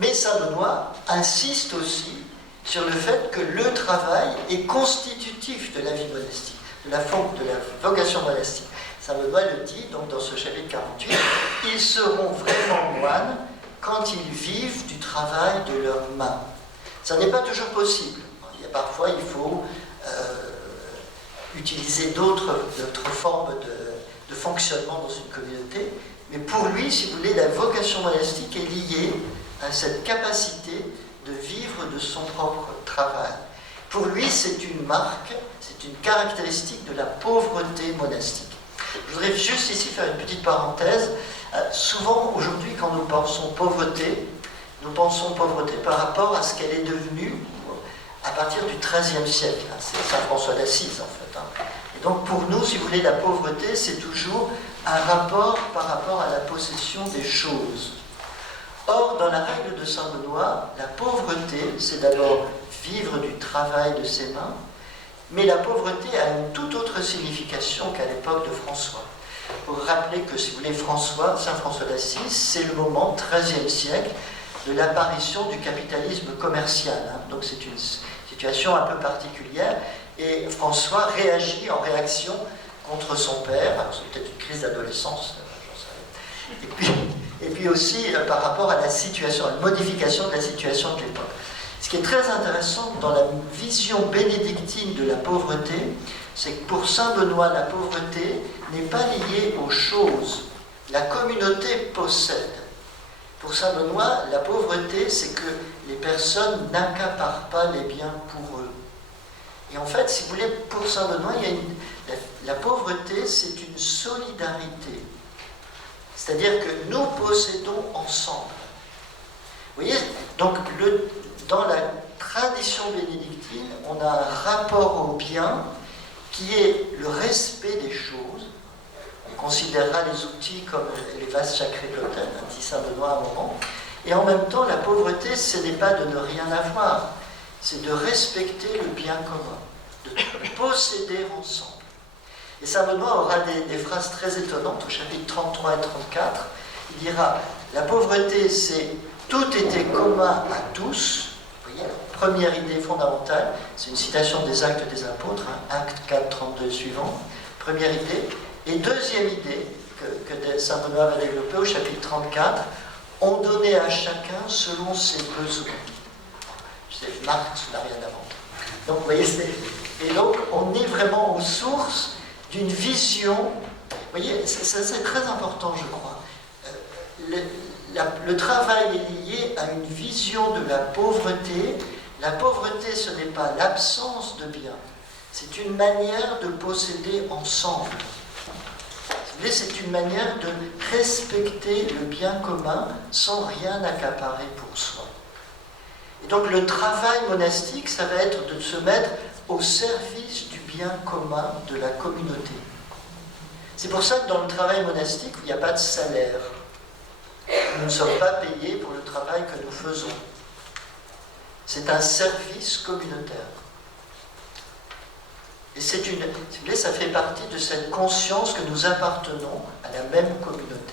Mais Saint Benoît insiste aussi sur le fait que le travail est constitutif de la vie monastique, de la vocation monastique. Saint Benoît le dit donc dans ce chapitre 48, ils seront vraiment moines quand ils vivent du travail de leurs mains. Ça n'est pas toujours possible. Parfois, il faut utiliser d'autres formes de fonctionnement dans une communauté, mais pour lui, si vous voulez, la vocation monastique est liée à cette capacité de vivre de son propre travail. Pour lui, c'est une marque, c'est une caractéristique de la pauvreté monastique. Je voudrais juste ici faire une petite parenthèse. Souvent, aujourd'hui, quand nous pensons pauvreté par rapport à ce qu'elle est devenue à partir du XIIIe siècle. C'est Saint François d'Assise, en fait. Et donc, pour nous, si vous voulez, la pauvreté, c'est toujours un rapport par rapport à la possession des choses. Or, dans la règle de Saint Benoît, la pauvreté, c'est d'abord vivre du travail de ses mains, mais la pauvreté a une toute autre signification qu'à l'époque de François. Pour rappeler que, si vous voulez, Saint François d'Assise, c'est le moment, XIIIe siècle, de l'apparition du capitalisme commercial. Donc c'est une situation un peu particulière, et François réagit en réaction contre son père. Alors c'est peut-être une crise d'adolescence, j'en sais rien. Et puis aussi par rapport à la situation, à une modification de la situation de l'époque. Ce qui est très intéressant dans la vision bénédictine de la pauvreté, c'est que pour Saint Benoît, la pauvreté n'est pas liée aux choses. La communauté possède. Pour Saint Benoît, la pauvreté, c'est que les personnes n'accaparent pas les biens pour eux. Et en fait, si vous voulez, pour Saint Benoît, la pauvreté, c'est une solidarité. C'est-à-dire que nous possédons ensemble. Vous voyez, donc dans la tradition bénédictine, on a un rapport au bien qui est le respect des choses. On considérera les outils comme les vases sacrés de l'autel, dit Saint Benoît à un moment. Et en même temps, la pauvreté, ce n'est pas de ne rien avoir, c'est de respecter le bien commun, de posséder ensemble. Et Saint Benoît aura des phrases très étonnantes au chapitre 33 et 34. Il dira, la pauvreté, c'est tout était commun à tous. Vous voyez, première idée fondamentale, c'est une citation des Actes des Apôtres, Actes 4, 32 suivant. Première idée. Et deuxième idée que Saint Benoît va développer au chapitre 34, on donnait à chacun selon ses besoins. Marx n'a rien inventé. Donc vous voyez, et donc on est vraiment aux sources d'une vision. Vous voyez, c'est très important, je crois. Le travail est lié à une vision de la pauvreté. La pauvreté, ce n'est pas l'absence de biens, c'est une manière de posséder ensemble. C'est une manière de respecter le bien commun sans rien accaparer pour soi. Et donc le travail monastique, ça va être de se mettre au service du bien commun de la communauté. C'est pour ça que dans le travail monastique, il n'y a pas de salaire. Nous ne sommes pas payés pour le travail que nous faisons. C'est un service communautaire. Et si vous voulez, ça fait partie de cette conscience que nous appartenons à la même communauté.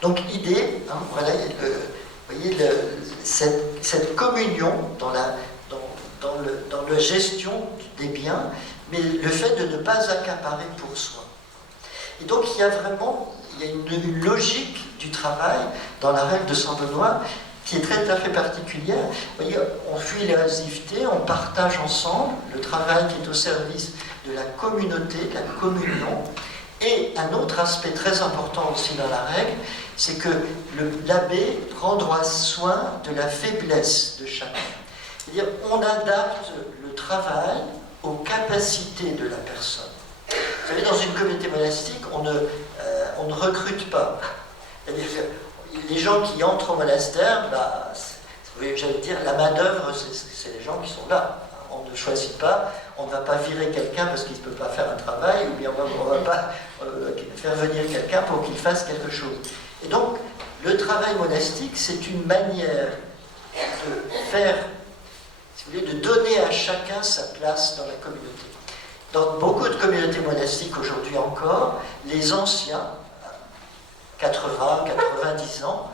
Donc, idée, voilà, vous voyez, cette communion dans la gestion des biens, mais le fait de ne pas accaparer pour soi. Et donc, il y a une logique du travail dans la règle de Saint Benoît qui est très à fait particulière. Vous voyez, on fuit l'érasivité, on partage ensemble le travail qui est au service de la communauté, de la communion. Et un autre aspect très important aussi dans la règle, c'est que l'abbé prendra soin de la faiblesse de chacun. C'est-à-dire, on adapte le travail aux capacités de la personne. Vous savez, dans une communauté monastique, on ne recrute pas. C'est-à-dire que les gens qui entrent au monastère, j'allais dire, la main-d'œuvre, c'est les gens qui sont là. On ne choisit pas, on ne va pas virer quelqu'un parce qu'il ne peut pas faire un travail, ou bien on ne va pas faire venir quelqu'un pour qu'il fasse quelque chose. Et donc, le travail monastique, c'est une manière de faire, si vous voulez, de donner à chacun sa place dans la communauté. Dans beaucoup de communautés monastiques aujourd'hui encore, les anciens, 80, 90 ans,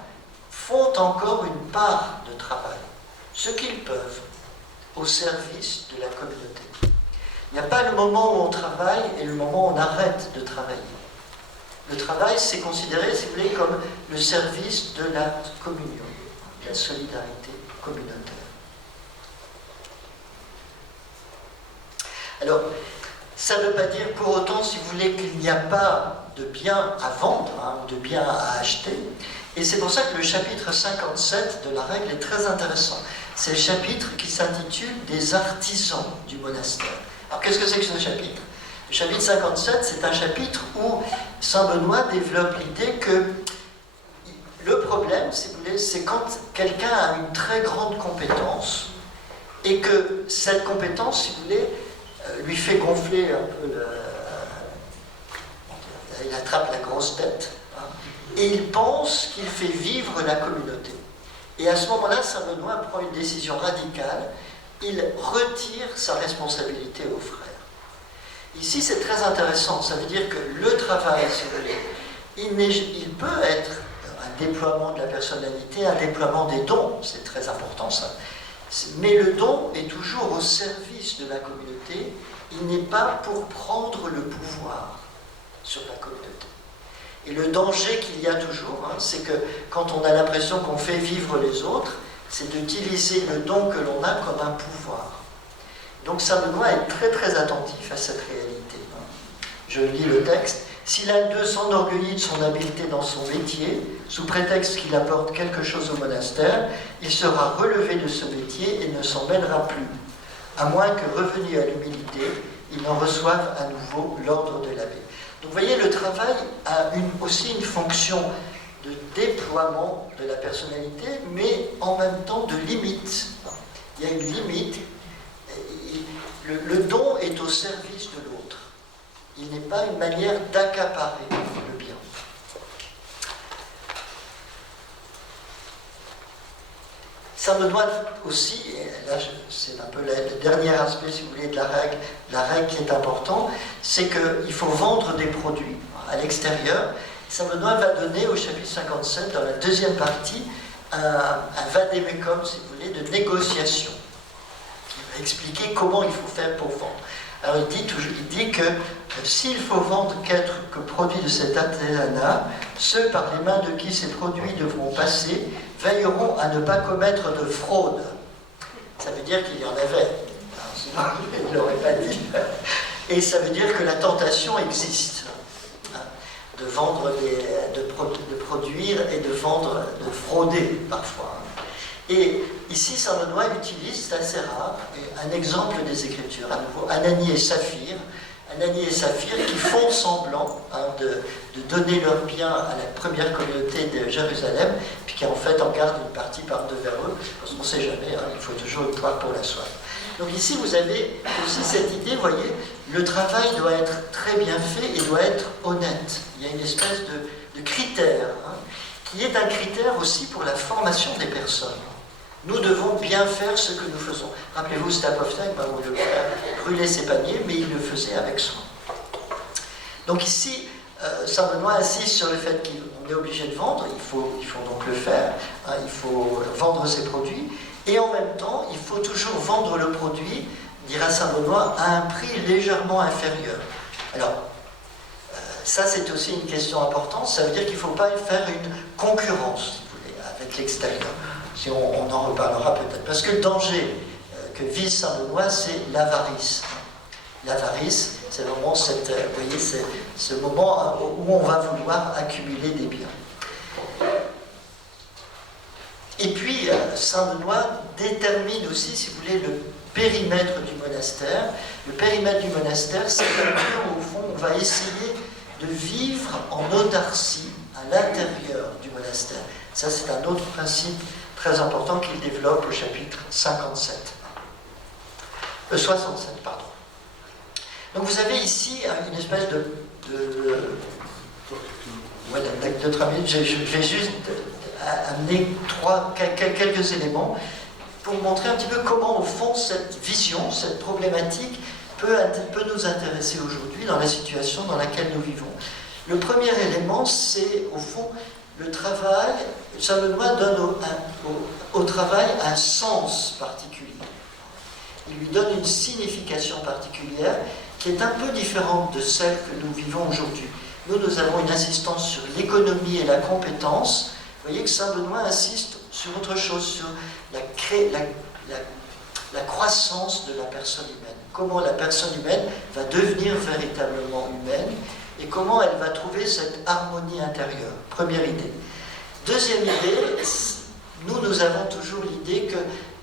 font encore une part de travail, ce qu'ils peuvent, au service de la communauté. Il n'y a pas le moment où on travaille et le moment où on arrête de travailler. Le travail, c'est considéré, si vous voulez, comme le service de la communion, de la solidarité communautaire. Alors, ça ne veut pas dire pour autant, si vous voulez, qu'il n'y a pas de biens à vendre, ou de biens à acheter. Et c'est pour ça que le chapitre 57 de la règle est très intéressant. C'est le chapitre qui s'intitule « Des artisans du monastère ». Alors, qu'est-ce que c'est que ce chapitre? Le chapitre 57, c'est un chapitre où Saint Benoît développe l'idée que le problème, si vous voulez, c'est quand quelqu'un a une très grande compétence et que cette compétence, si vous voulez, lui fait gonfler un peu il attrape la grosse tête, et il pense qu'il fait vivre la communauté. Et à ce moment-là, Saint Benoît prend une décision radicale, il retire sa responsabilité aux frères. Ici, c'est très intéressant, ça veut dire que le travail, si vous voulez, il peut être un déploiement de la personnalité, un déploiement des dons, c'est très important ça. Mais le don est toujours au service de la communauté, il n'est pas pour prendre le pouvoir sur la communauté. Et le danger qu'il y a toujours, c'est que quand on a l'impression qu'on fait vivre les autres, c'est d'utiliser le don que l'on a comme un pouvoir. Donc Saint Benoît est très très attentif à cette réalité. Je lis le texte. Si l'un d'eux s'enorgueillit de son habileté dans son métier, sous prétexte qu'il apporte quelque chose au monastère, il sera relevé de ce métier et ne s'en mêlera plus, à moins que, revenu à l'humilité, il n'en reçoive à nouveau l'ordre de l'abbé. Donc vous voyez, le travail a aussi une fonction de déploiement de la personnalité, mais en même temps de limite. Il y a une limite. Le don est au service de l'autre. Il n'est pas une manière d'accaparer le bien. Saint Benoît aussi, et là c'est un peu le dernier aspect, si vous voulez, de la règle qui est important, c'est qu'il faut vendre des produits à l'extérieur. Saint Benoît va donner au chapitre 57, dans la deuxième partie, un vademecum, si vous voulez, de négociation, qui va expliquer comment il faut faire pour vendre. Alors il dit que s'il faut vendre quelques produits de cet artisanat, ceux par les mains de qui ces produits devront passer veilleront à ne pas commettre de fraude. Ça veut dire qu'il y en avait. Sinon, il ne l'aurait pas dit. Et ça veut dire que la tentation existe. De vendre, de produire et de vendre, de frauder parfois. Et ici, Saint Benoît utilise, c'est assez rare, un exemple des Écritures. À nouveau, Ananie et Saphir qui font semblant de donner leurs biens à la première communauté de Jérusalem, puis qui en fait en gardent une partie par deux vers eux, parce qu'on ne sait jamais, il faut toujours une poire pour la soif. Donc ici, vous avez aussi cette idée, vous voyez, le travail doit être très bien fait et doit être honnête. Il y a une espèce de critère, qui est un critère aussi pour la formation des personnes. Nous devons bien faire ce que nous faisons. Rappelez-vous, Stapoften, le frère brûlait ses paniers, mais il le faisait avec soin. Donc ici, Saint Benoît insiste sur le fait qu'on est obligé de vendre, il faut donc le faire, il faut vendre ses produits, et en même temps, il faut toujours vendre le produit, dira Saint Benoît, à un prix légèrement inférieur. Alors, ça c'est aussi une question importante, ça veut dire qu'il ne faut pas faire une concurrence, si vous voulez, avec l'extérieur. Si on en reparlera peut-être. Parce que le danger que vise Saint Benoît, c'est l'avarice. L'avarice, c'est vraiment ce moment où on va vouloir accumuler des biens. Et puis, Saint Benoît détermine aussi, si vous voulez, le périmètre du monastère. Le périmètre du monastère, c'est un lieu où, au fond, on va essayer de vivre en autarcie à l'intérieur du monastère. Ça, c'est un autre principe très important qu'il développe au chapitre 67. 67, pardon. Donc vous avez ici une espèce voilà, de 3 minutes. Je vais juste amener quelques éléments pour montrer un petit peu comment, au fond, cette vision, cette problématique peut nous intéresser aujourd'hui dans la situation dans laquelle nous vivons. Le premier élément, c'est, au fond, le travail. Saint Benoît donne au travail un sens particulier. Il lui donne une signification particulière qui est un peu différente de celle que nous vivons aujourd'hui. Nous avons une insistance sur l'économie et la compétence. Vous voyez que Saint Benoît insiste sur autre chose, sur la croissance de la personne humaine. Comment la personne humaine va devenir véritablement humaine et comment elle va trouver cette harmonie intérieure. Première idée. Deuxième idée, nous avons toujours l'idée que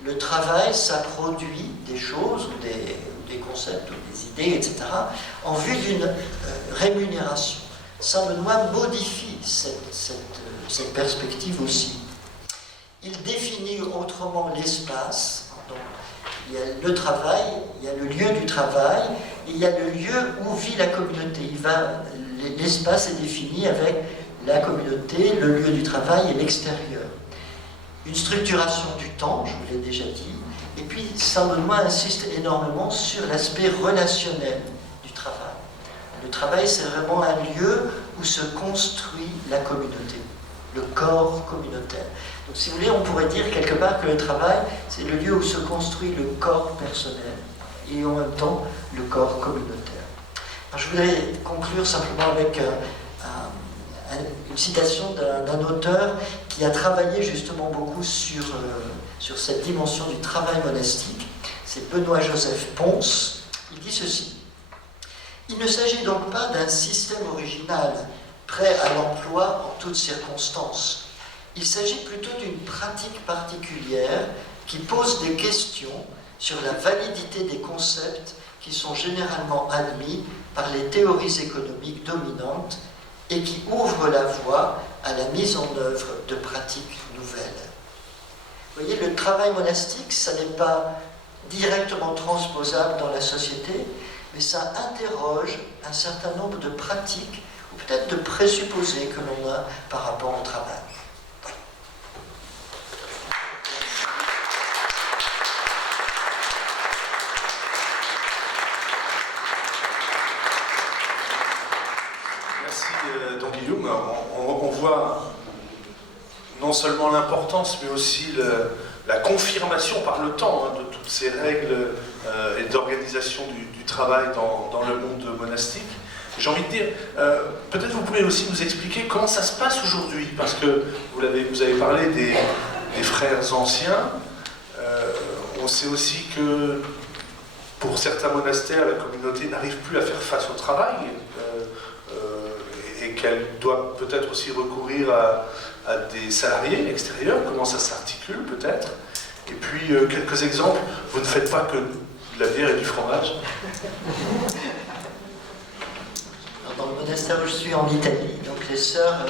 le travail, ça produit des choses, ou des concepts, ou des idées, etc., en vue d'une rémunération. Saint Benoît modifie cette perspective aussi. Il définit autrement l'espace. Donc, il y a le travail, il y a le lieu du travail, et il y a le lieu où vit la communauté. L'espace est défini avec la communauté, le lieu du travail et l'extérieur. Une structuration du temps, je vous l'ai déjà dit, et puis Saint Benoît insiste énormément sur l'aspect relationnel du travail. Le travail, c'est vraiment un lieu où se construit la communauté, le corps communautaire. Donc si vous voulez, on pourrait dire quelque part que le travail, c'est le lieu où se construit le corps personnel et en même temps le corps communautaire. Alors, je voudrais conclure simplement avec une citation d'un auteur qui a travaillé justement beaucoup sur cette dimension du travail monastique. C'est Benoît-Joseph Pons. Il dit ceci: « Il ne s'agit donc pas d'un système original, prêt à l'emploi en toutes circonstances. Il s'agit plutôt d'une pratique particulière qui pose des questions sur la validité des concepts qui sont généralement admis par les théories économiques dominantes et qui ouvre la voie à la mise en œuvre de pratiques nouvelles. » Vous voyez, le travail monastique, ça n'est pas directement transposable dans la société, mais ça interroge un certain nombre de pratiques, ou peut-être de présupposés que l'on a par rapport au travail. Donc Guillaume, on voit non seulement l'importance, mais aussi la confirmation par le temps de toutes ces règles et d'organisation du travail dans le monde monastique. J'ai envie de dire, peut-être vous pouvez aussi nous expliquer comment ça se passe aujourd'hui, parce que vous avez parlé des frères anciens. On sait aussi que pour certains monastères, la communauté n'arrive plus à faire face au travail. Et qu'elle doit peut-être aussi recourir à des salariés extérieurs. Comment ça s'articule peut-être? Et puis quelques exemples. Vous ne faites pas que de la bière et du fromage? Dans le monastère où je suis en Italie, donc les sœurs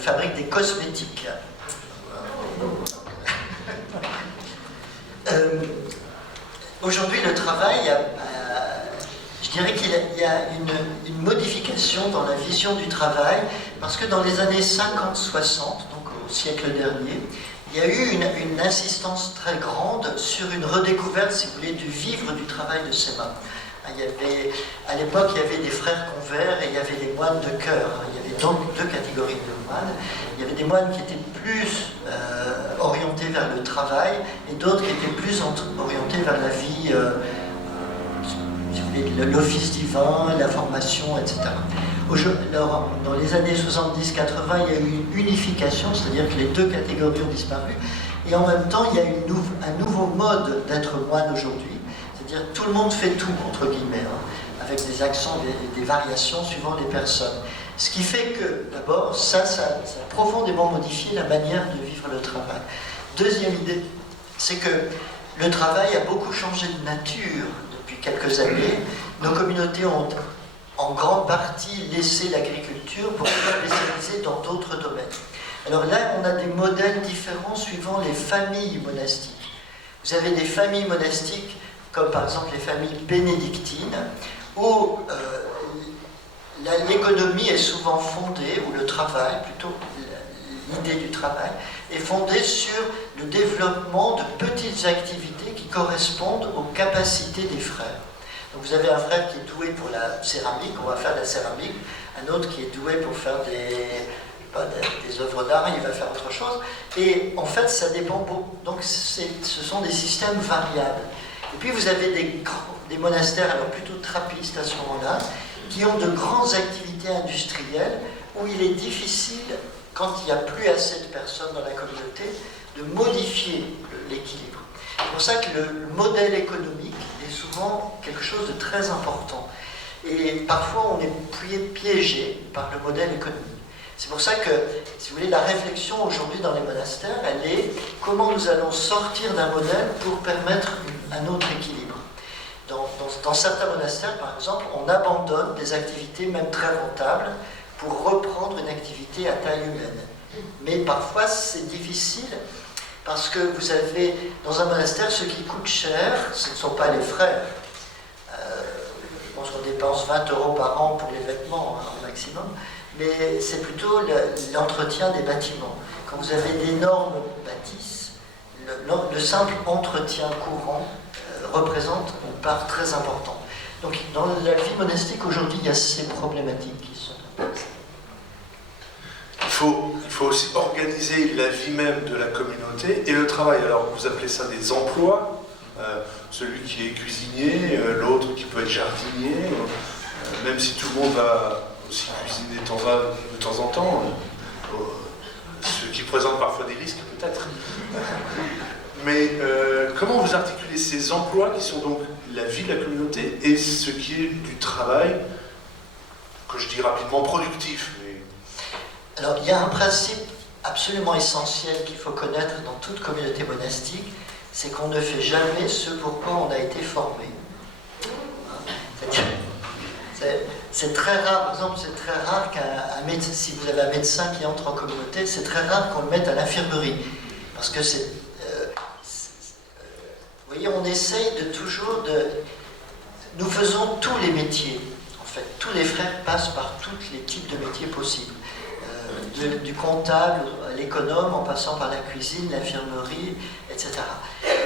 fabriquent des cosmétiques. Aujourd'hui, le travail je dirais qu'il y a une modification dans la vision du travail, parce que dans les années 50-60, donc au siècle dernier, il y a eu une insistance très grande sur une redécouverte, si vous voulez, du vivre du travail de ses mains. À l'époque, il y avait des frères convers et il y avait des moines de cœur. Il y avait donc deux catégories de moines. Il y avait des moines qui étaient plus orientés vers le travail et d'autres qui étaient plus orientés vers la vie, l'office divin, la formation, etc. Alors, dans les années 70-80, il y a eu une unification, c'est-à-dire que les deux catégories ont disparu, et en même temps, il y a un nouveau mode d'être moine aujourd'hui, c'est-à-dire tout le monde fait tout, entre guillemets, avec des accents, des variations suivant les personnes. Ce qui fait que, d'abord, ça a profondément modifié la manière de vivre le travail. Deuxième idée, c'est que le travail a beaucoup changé de nature depuis quelques années. Nos communautés ont en grande partie laissé l'agriculture pour se spécialiser dans d'autres domaines. Alors là, on a des modèles différents suivant les familles monastiques. Vous avez des familles monastiques, comme par exemple les familles bénédictines, où l'économie est souvent fondée, ou le travail, plutôt l'idée du travail, est fondée sur le développement de petites activités qui correspondent aux capacités des frères. Donc vous avez un frère qui est doué pour la céramique, on va faire de la céramique, un autre qui est doué pour faire des œuvres d'art, il va faire autre chose. Et en fait, ça dépend beaucoup. Donc ce sont des systèmes variables. Et puis vous avez des monastères, alors plutôt trappistes à ce moment-là, qui ont de grandes activités industrielles où il est difficile, quand il n'y a plus assez de personnes dans la communauté, de modifier l'équilibre. C'est pour ça que le modèle économique est souvent quelque chose de très important. Et parfois, on est piégé par le modèle économique. C'est pour ça que, si vous voulez, la réflexion aujourd'hui dans les monastères, elle est comment nous allons sortir d'un modèle pour permettre un autre équilibre. Dans certains monastères, par exemple, on abandonne des activités même très rentables pour reprendre une activité à taille humaine. Mais parfois, c'est difficile parce que vous avez, dans un monastère, ce qui coûte cher, ce ne sont pas les frais. Je pense qu'on dépense 20 € par an pour les vêtements, au maximum, mais c'est plutôt l'entretien des bâtiments. Quand vous avez d'énormes bâtisses, le simple entretien courant représente une part très importante. Donc dans la vie monastique aujourd'hui, il y a ces problématiques qui sont imposées. Il faut aussi organiser la vie même de la communauté et le travail. Alors vous appelez ça des emplois, celui qui est cuisinier, l'autre qui peut être jardinier, même si tout le monde va aussi cuisiner de temps en temps, ce qui présente parfois des risques peut-être. Mais comment vous articulez ces emplois qui sont donc la vie de la communauté et ce qui est du travail, que je dis rapidement productif Alors, il y a un principe absolument essentiel qu'il faut connaître dans toute communauté monastique, c'est qu'on ne fait jamais ce pourquoi on a été formé. C'est très rare, par exemple, c'est très rare qu'un médecin, si vous avez un médecin qui entre en communauté, c'est très rare qu'on le mette à l'infirmerie. Parce que c'est... vous voyez, on essaye de toujours de... Nous faisons tous les métiers, en fait. Tous les frères passent par tous les types de métiers possibles. Du comptable à l'économe, en passant par la cuisine, l'infirmerie, etc.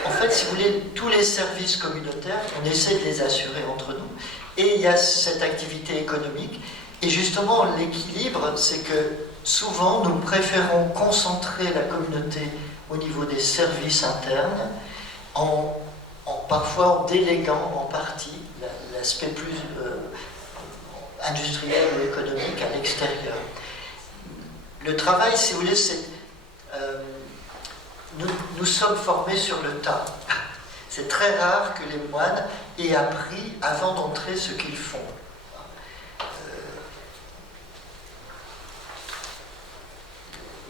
En fait, si vous voulez, tous les services communautaires, on essaie de les assurer entre nous. Et il y a cette activité économique. Et justement, l'équilibre, c'est que souvent, nous préférons concentrer la communauté au niveau des services internes, parfois en déléguant en partie l'aspect plus industriel ou économique à l'extérieur. Le travail, si vous voulez, c'est... nous sommes formés sur le tas. C'est très rare que les moines aient appris avant d'entrer ce qu'ils font.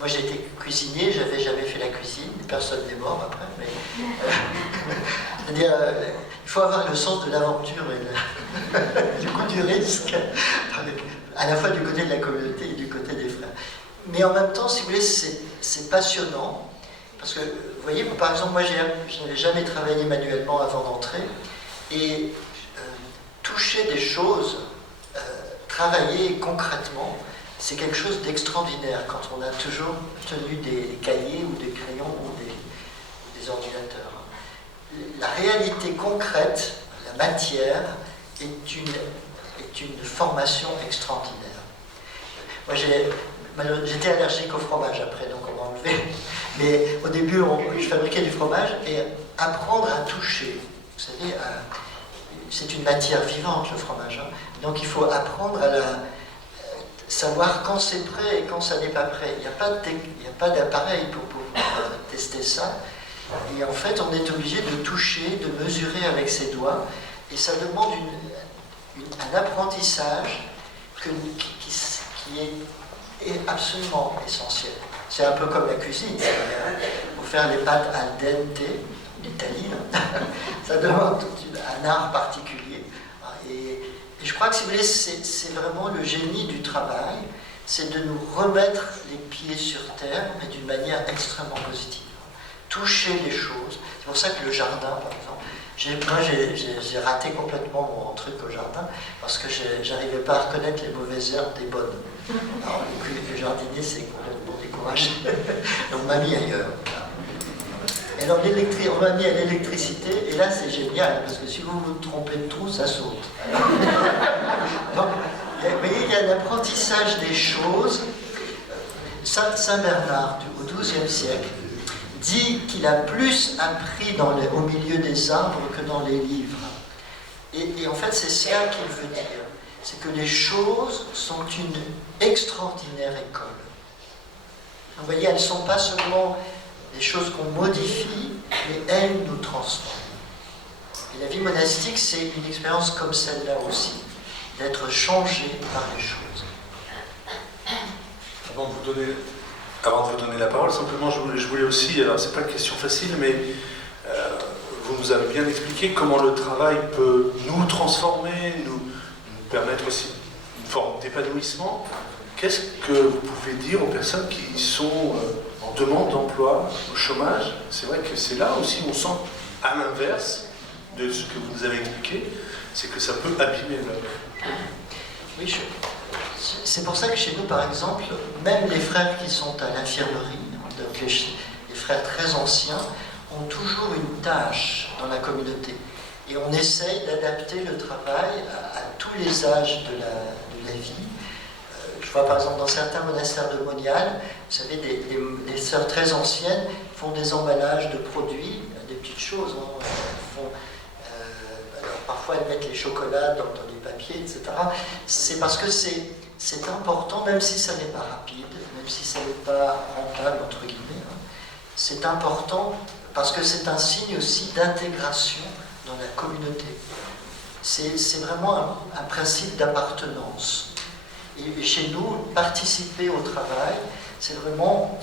Moi, j'ai été cuisinier, j'avais jamais fait la cuisine, personne n'est mort après, mais... c'est-à-dire, il faut avoir le sens de l'aventure et du goût du risque, à la fois du côté de la communauté et du côté des frères. Mais en même temps, si vous voulez, c'est passionnant, parce que, vous voyez, par exemple, moi, je n'avais jamais travaillé manuellement avant d'entrer, et toucher des choses, travailler concrètement, c'est quelque chose d'extraordinaire quand on a toujours tenu des cahiers ou des crayons ou des ordinateurs. La réalité concrète, la matière, est une formation extraordinaire. Moi, j'étais allergique au fromage après, donc on m'a enlevé. Mais au début, je fabriquais du fromage et apprendre à toucher. Vous savez, c'est une matière vivante, le fromage. Hein. Donc il faut apprendre à savoir quand c'est prêt et quand ça n'est pas prêt. Il n'y a pas d'appareil pour pouvoir tester ça. Et en fait, on est obligé de toucher, de mesurer avec ses doigts. Et ça demande un apprentissage qui est absolument essentiel. C'est un peu comme la cuisine. Pour faire les pâtes al dente, l'Italie, ça demande un art particulier. Et je crois que, si vous voulez, c'est vraiment le génie du travail, c'est de nous remettre les pieds sur terre, mais d'une manière extrêmement positive. Toucher les choses. C'est pour ça que le jardin, par exemple, j'ai raté complètement mon truc au jardin, parce que j'arrivais pas à reconnaître les mauvaises herbes des bonnes. Alors, le jardinier, c'est complètement découragé. On m'a mis ailleurs. Et alors, on m'a mis à l'électricité, et là, c'est génial, parce que si vous vous trompez de trou, ça saute. Donc, vous voyez, il y a l'apprentissage des choses. Saint Bernard, au XIIe siècle, dit qu'il a plus appris au milieu des arbres que dans les livres. Et en fait, c'est ça qu'il veut dire. C'est que les choses sont une extraordinaire école. Vous voyez, elles ne sont pas seulement des choses qu'on modifie, mais elles nous transforment. Et la vie monastique, c'est une expérience comme celle-là aussi, d'être changé par les choses. Avant de vous donner la parole, simplement, je voulais aussi, alors c'est pas une question facile, mais vous nous avez bien expliqué comment le travail peut nous transformer, nous permettre aussi une forme d'épanouissement. Qu'est-ce que vous pouvez dire aux personnes qui sont en demande d'emploi, au chômage? C'est vrai que c'est là aussi où on sent, à l'inverse de ce que vous nous avez expliqué, c'est que ça peut abîmer l'œuvre. Oui, c'est pour ça que chez nous, par exemple, même les frères qui sont à l'infirmerie, donc les frères très anciens, ont toujours une tâche dans la communauté. Et on essaye d'adapter le travail à tous les âges de la vie. Je vois par exemple dans certains monastères de Monial, vous savez, des sœurs très anciennes font des emballages de produits, des petites choses. Alors parfois elles mettent les chocolats dans les papiers, etc. C'est parce que c'est important, même si ça n'est pas rapide, même si ça n'est pas rentable, entre guillemets. C'est important parce que c'est un signe aussi d'intégration dans la communauté. C'est vraiment un principe d'appartenance. Et chez nous, participer au travail, c'est vraiment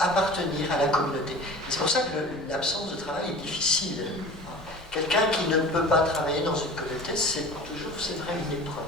appartenir à la communauté. C'est pour ça que l'absence de travail est difficile. Quelqu'un qui ne peut pas travailler dans une communauté, c'est vrai, une épreuve.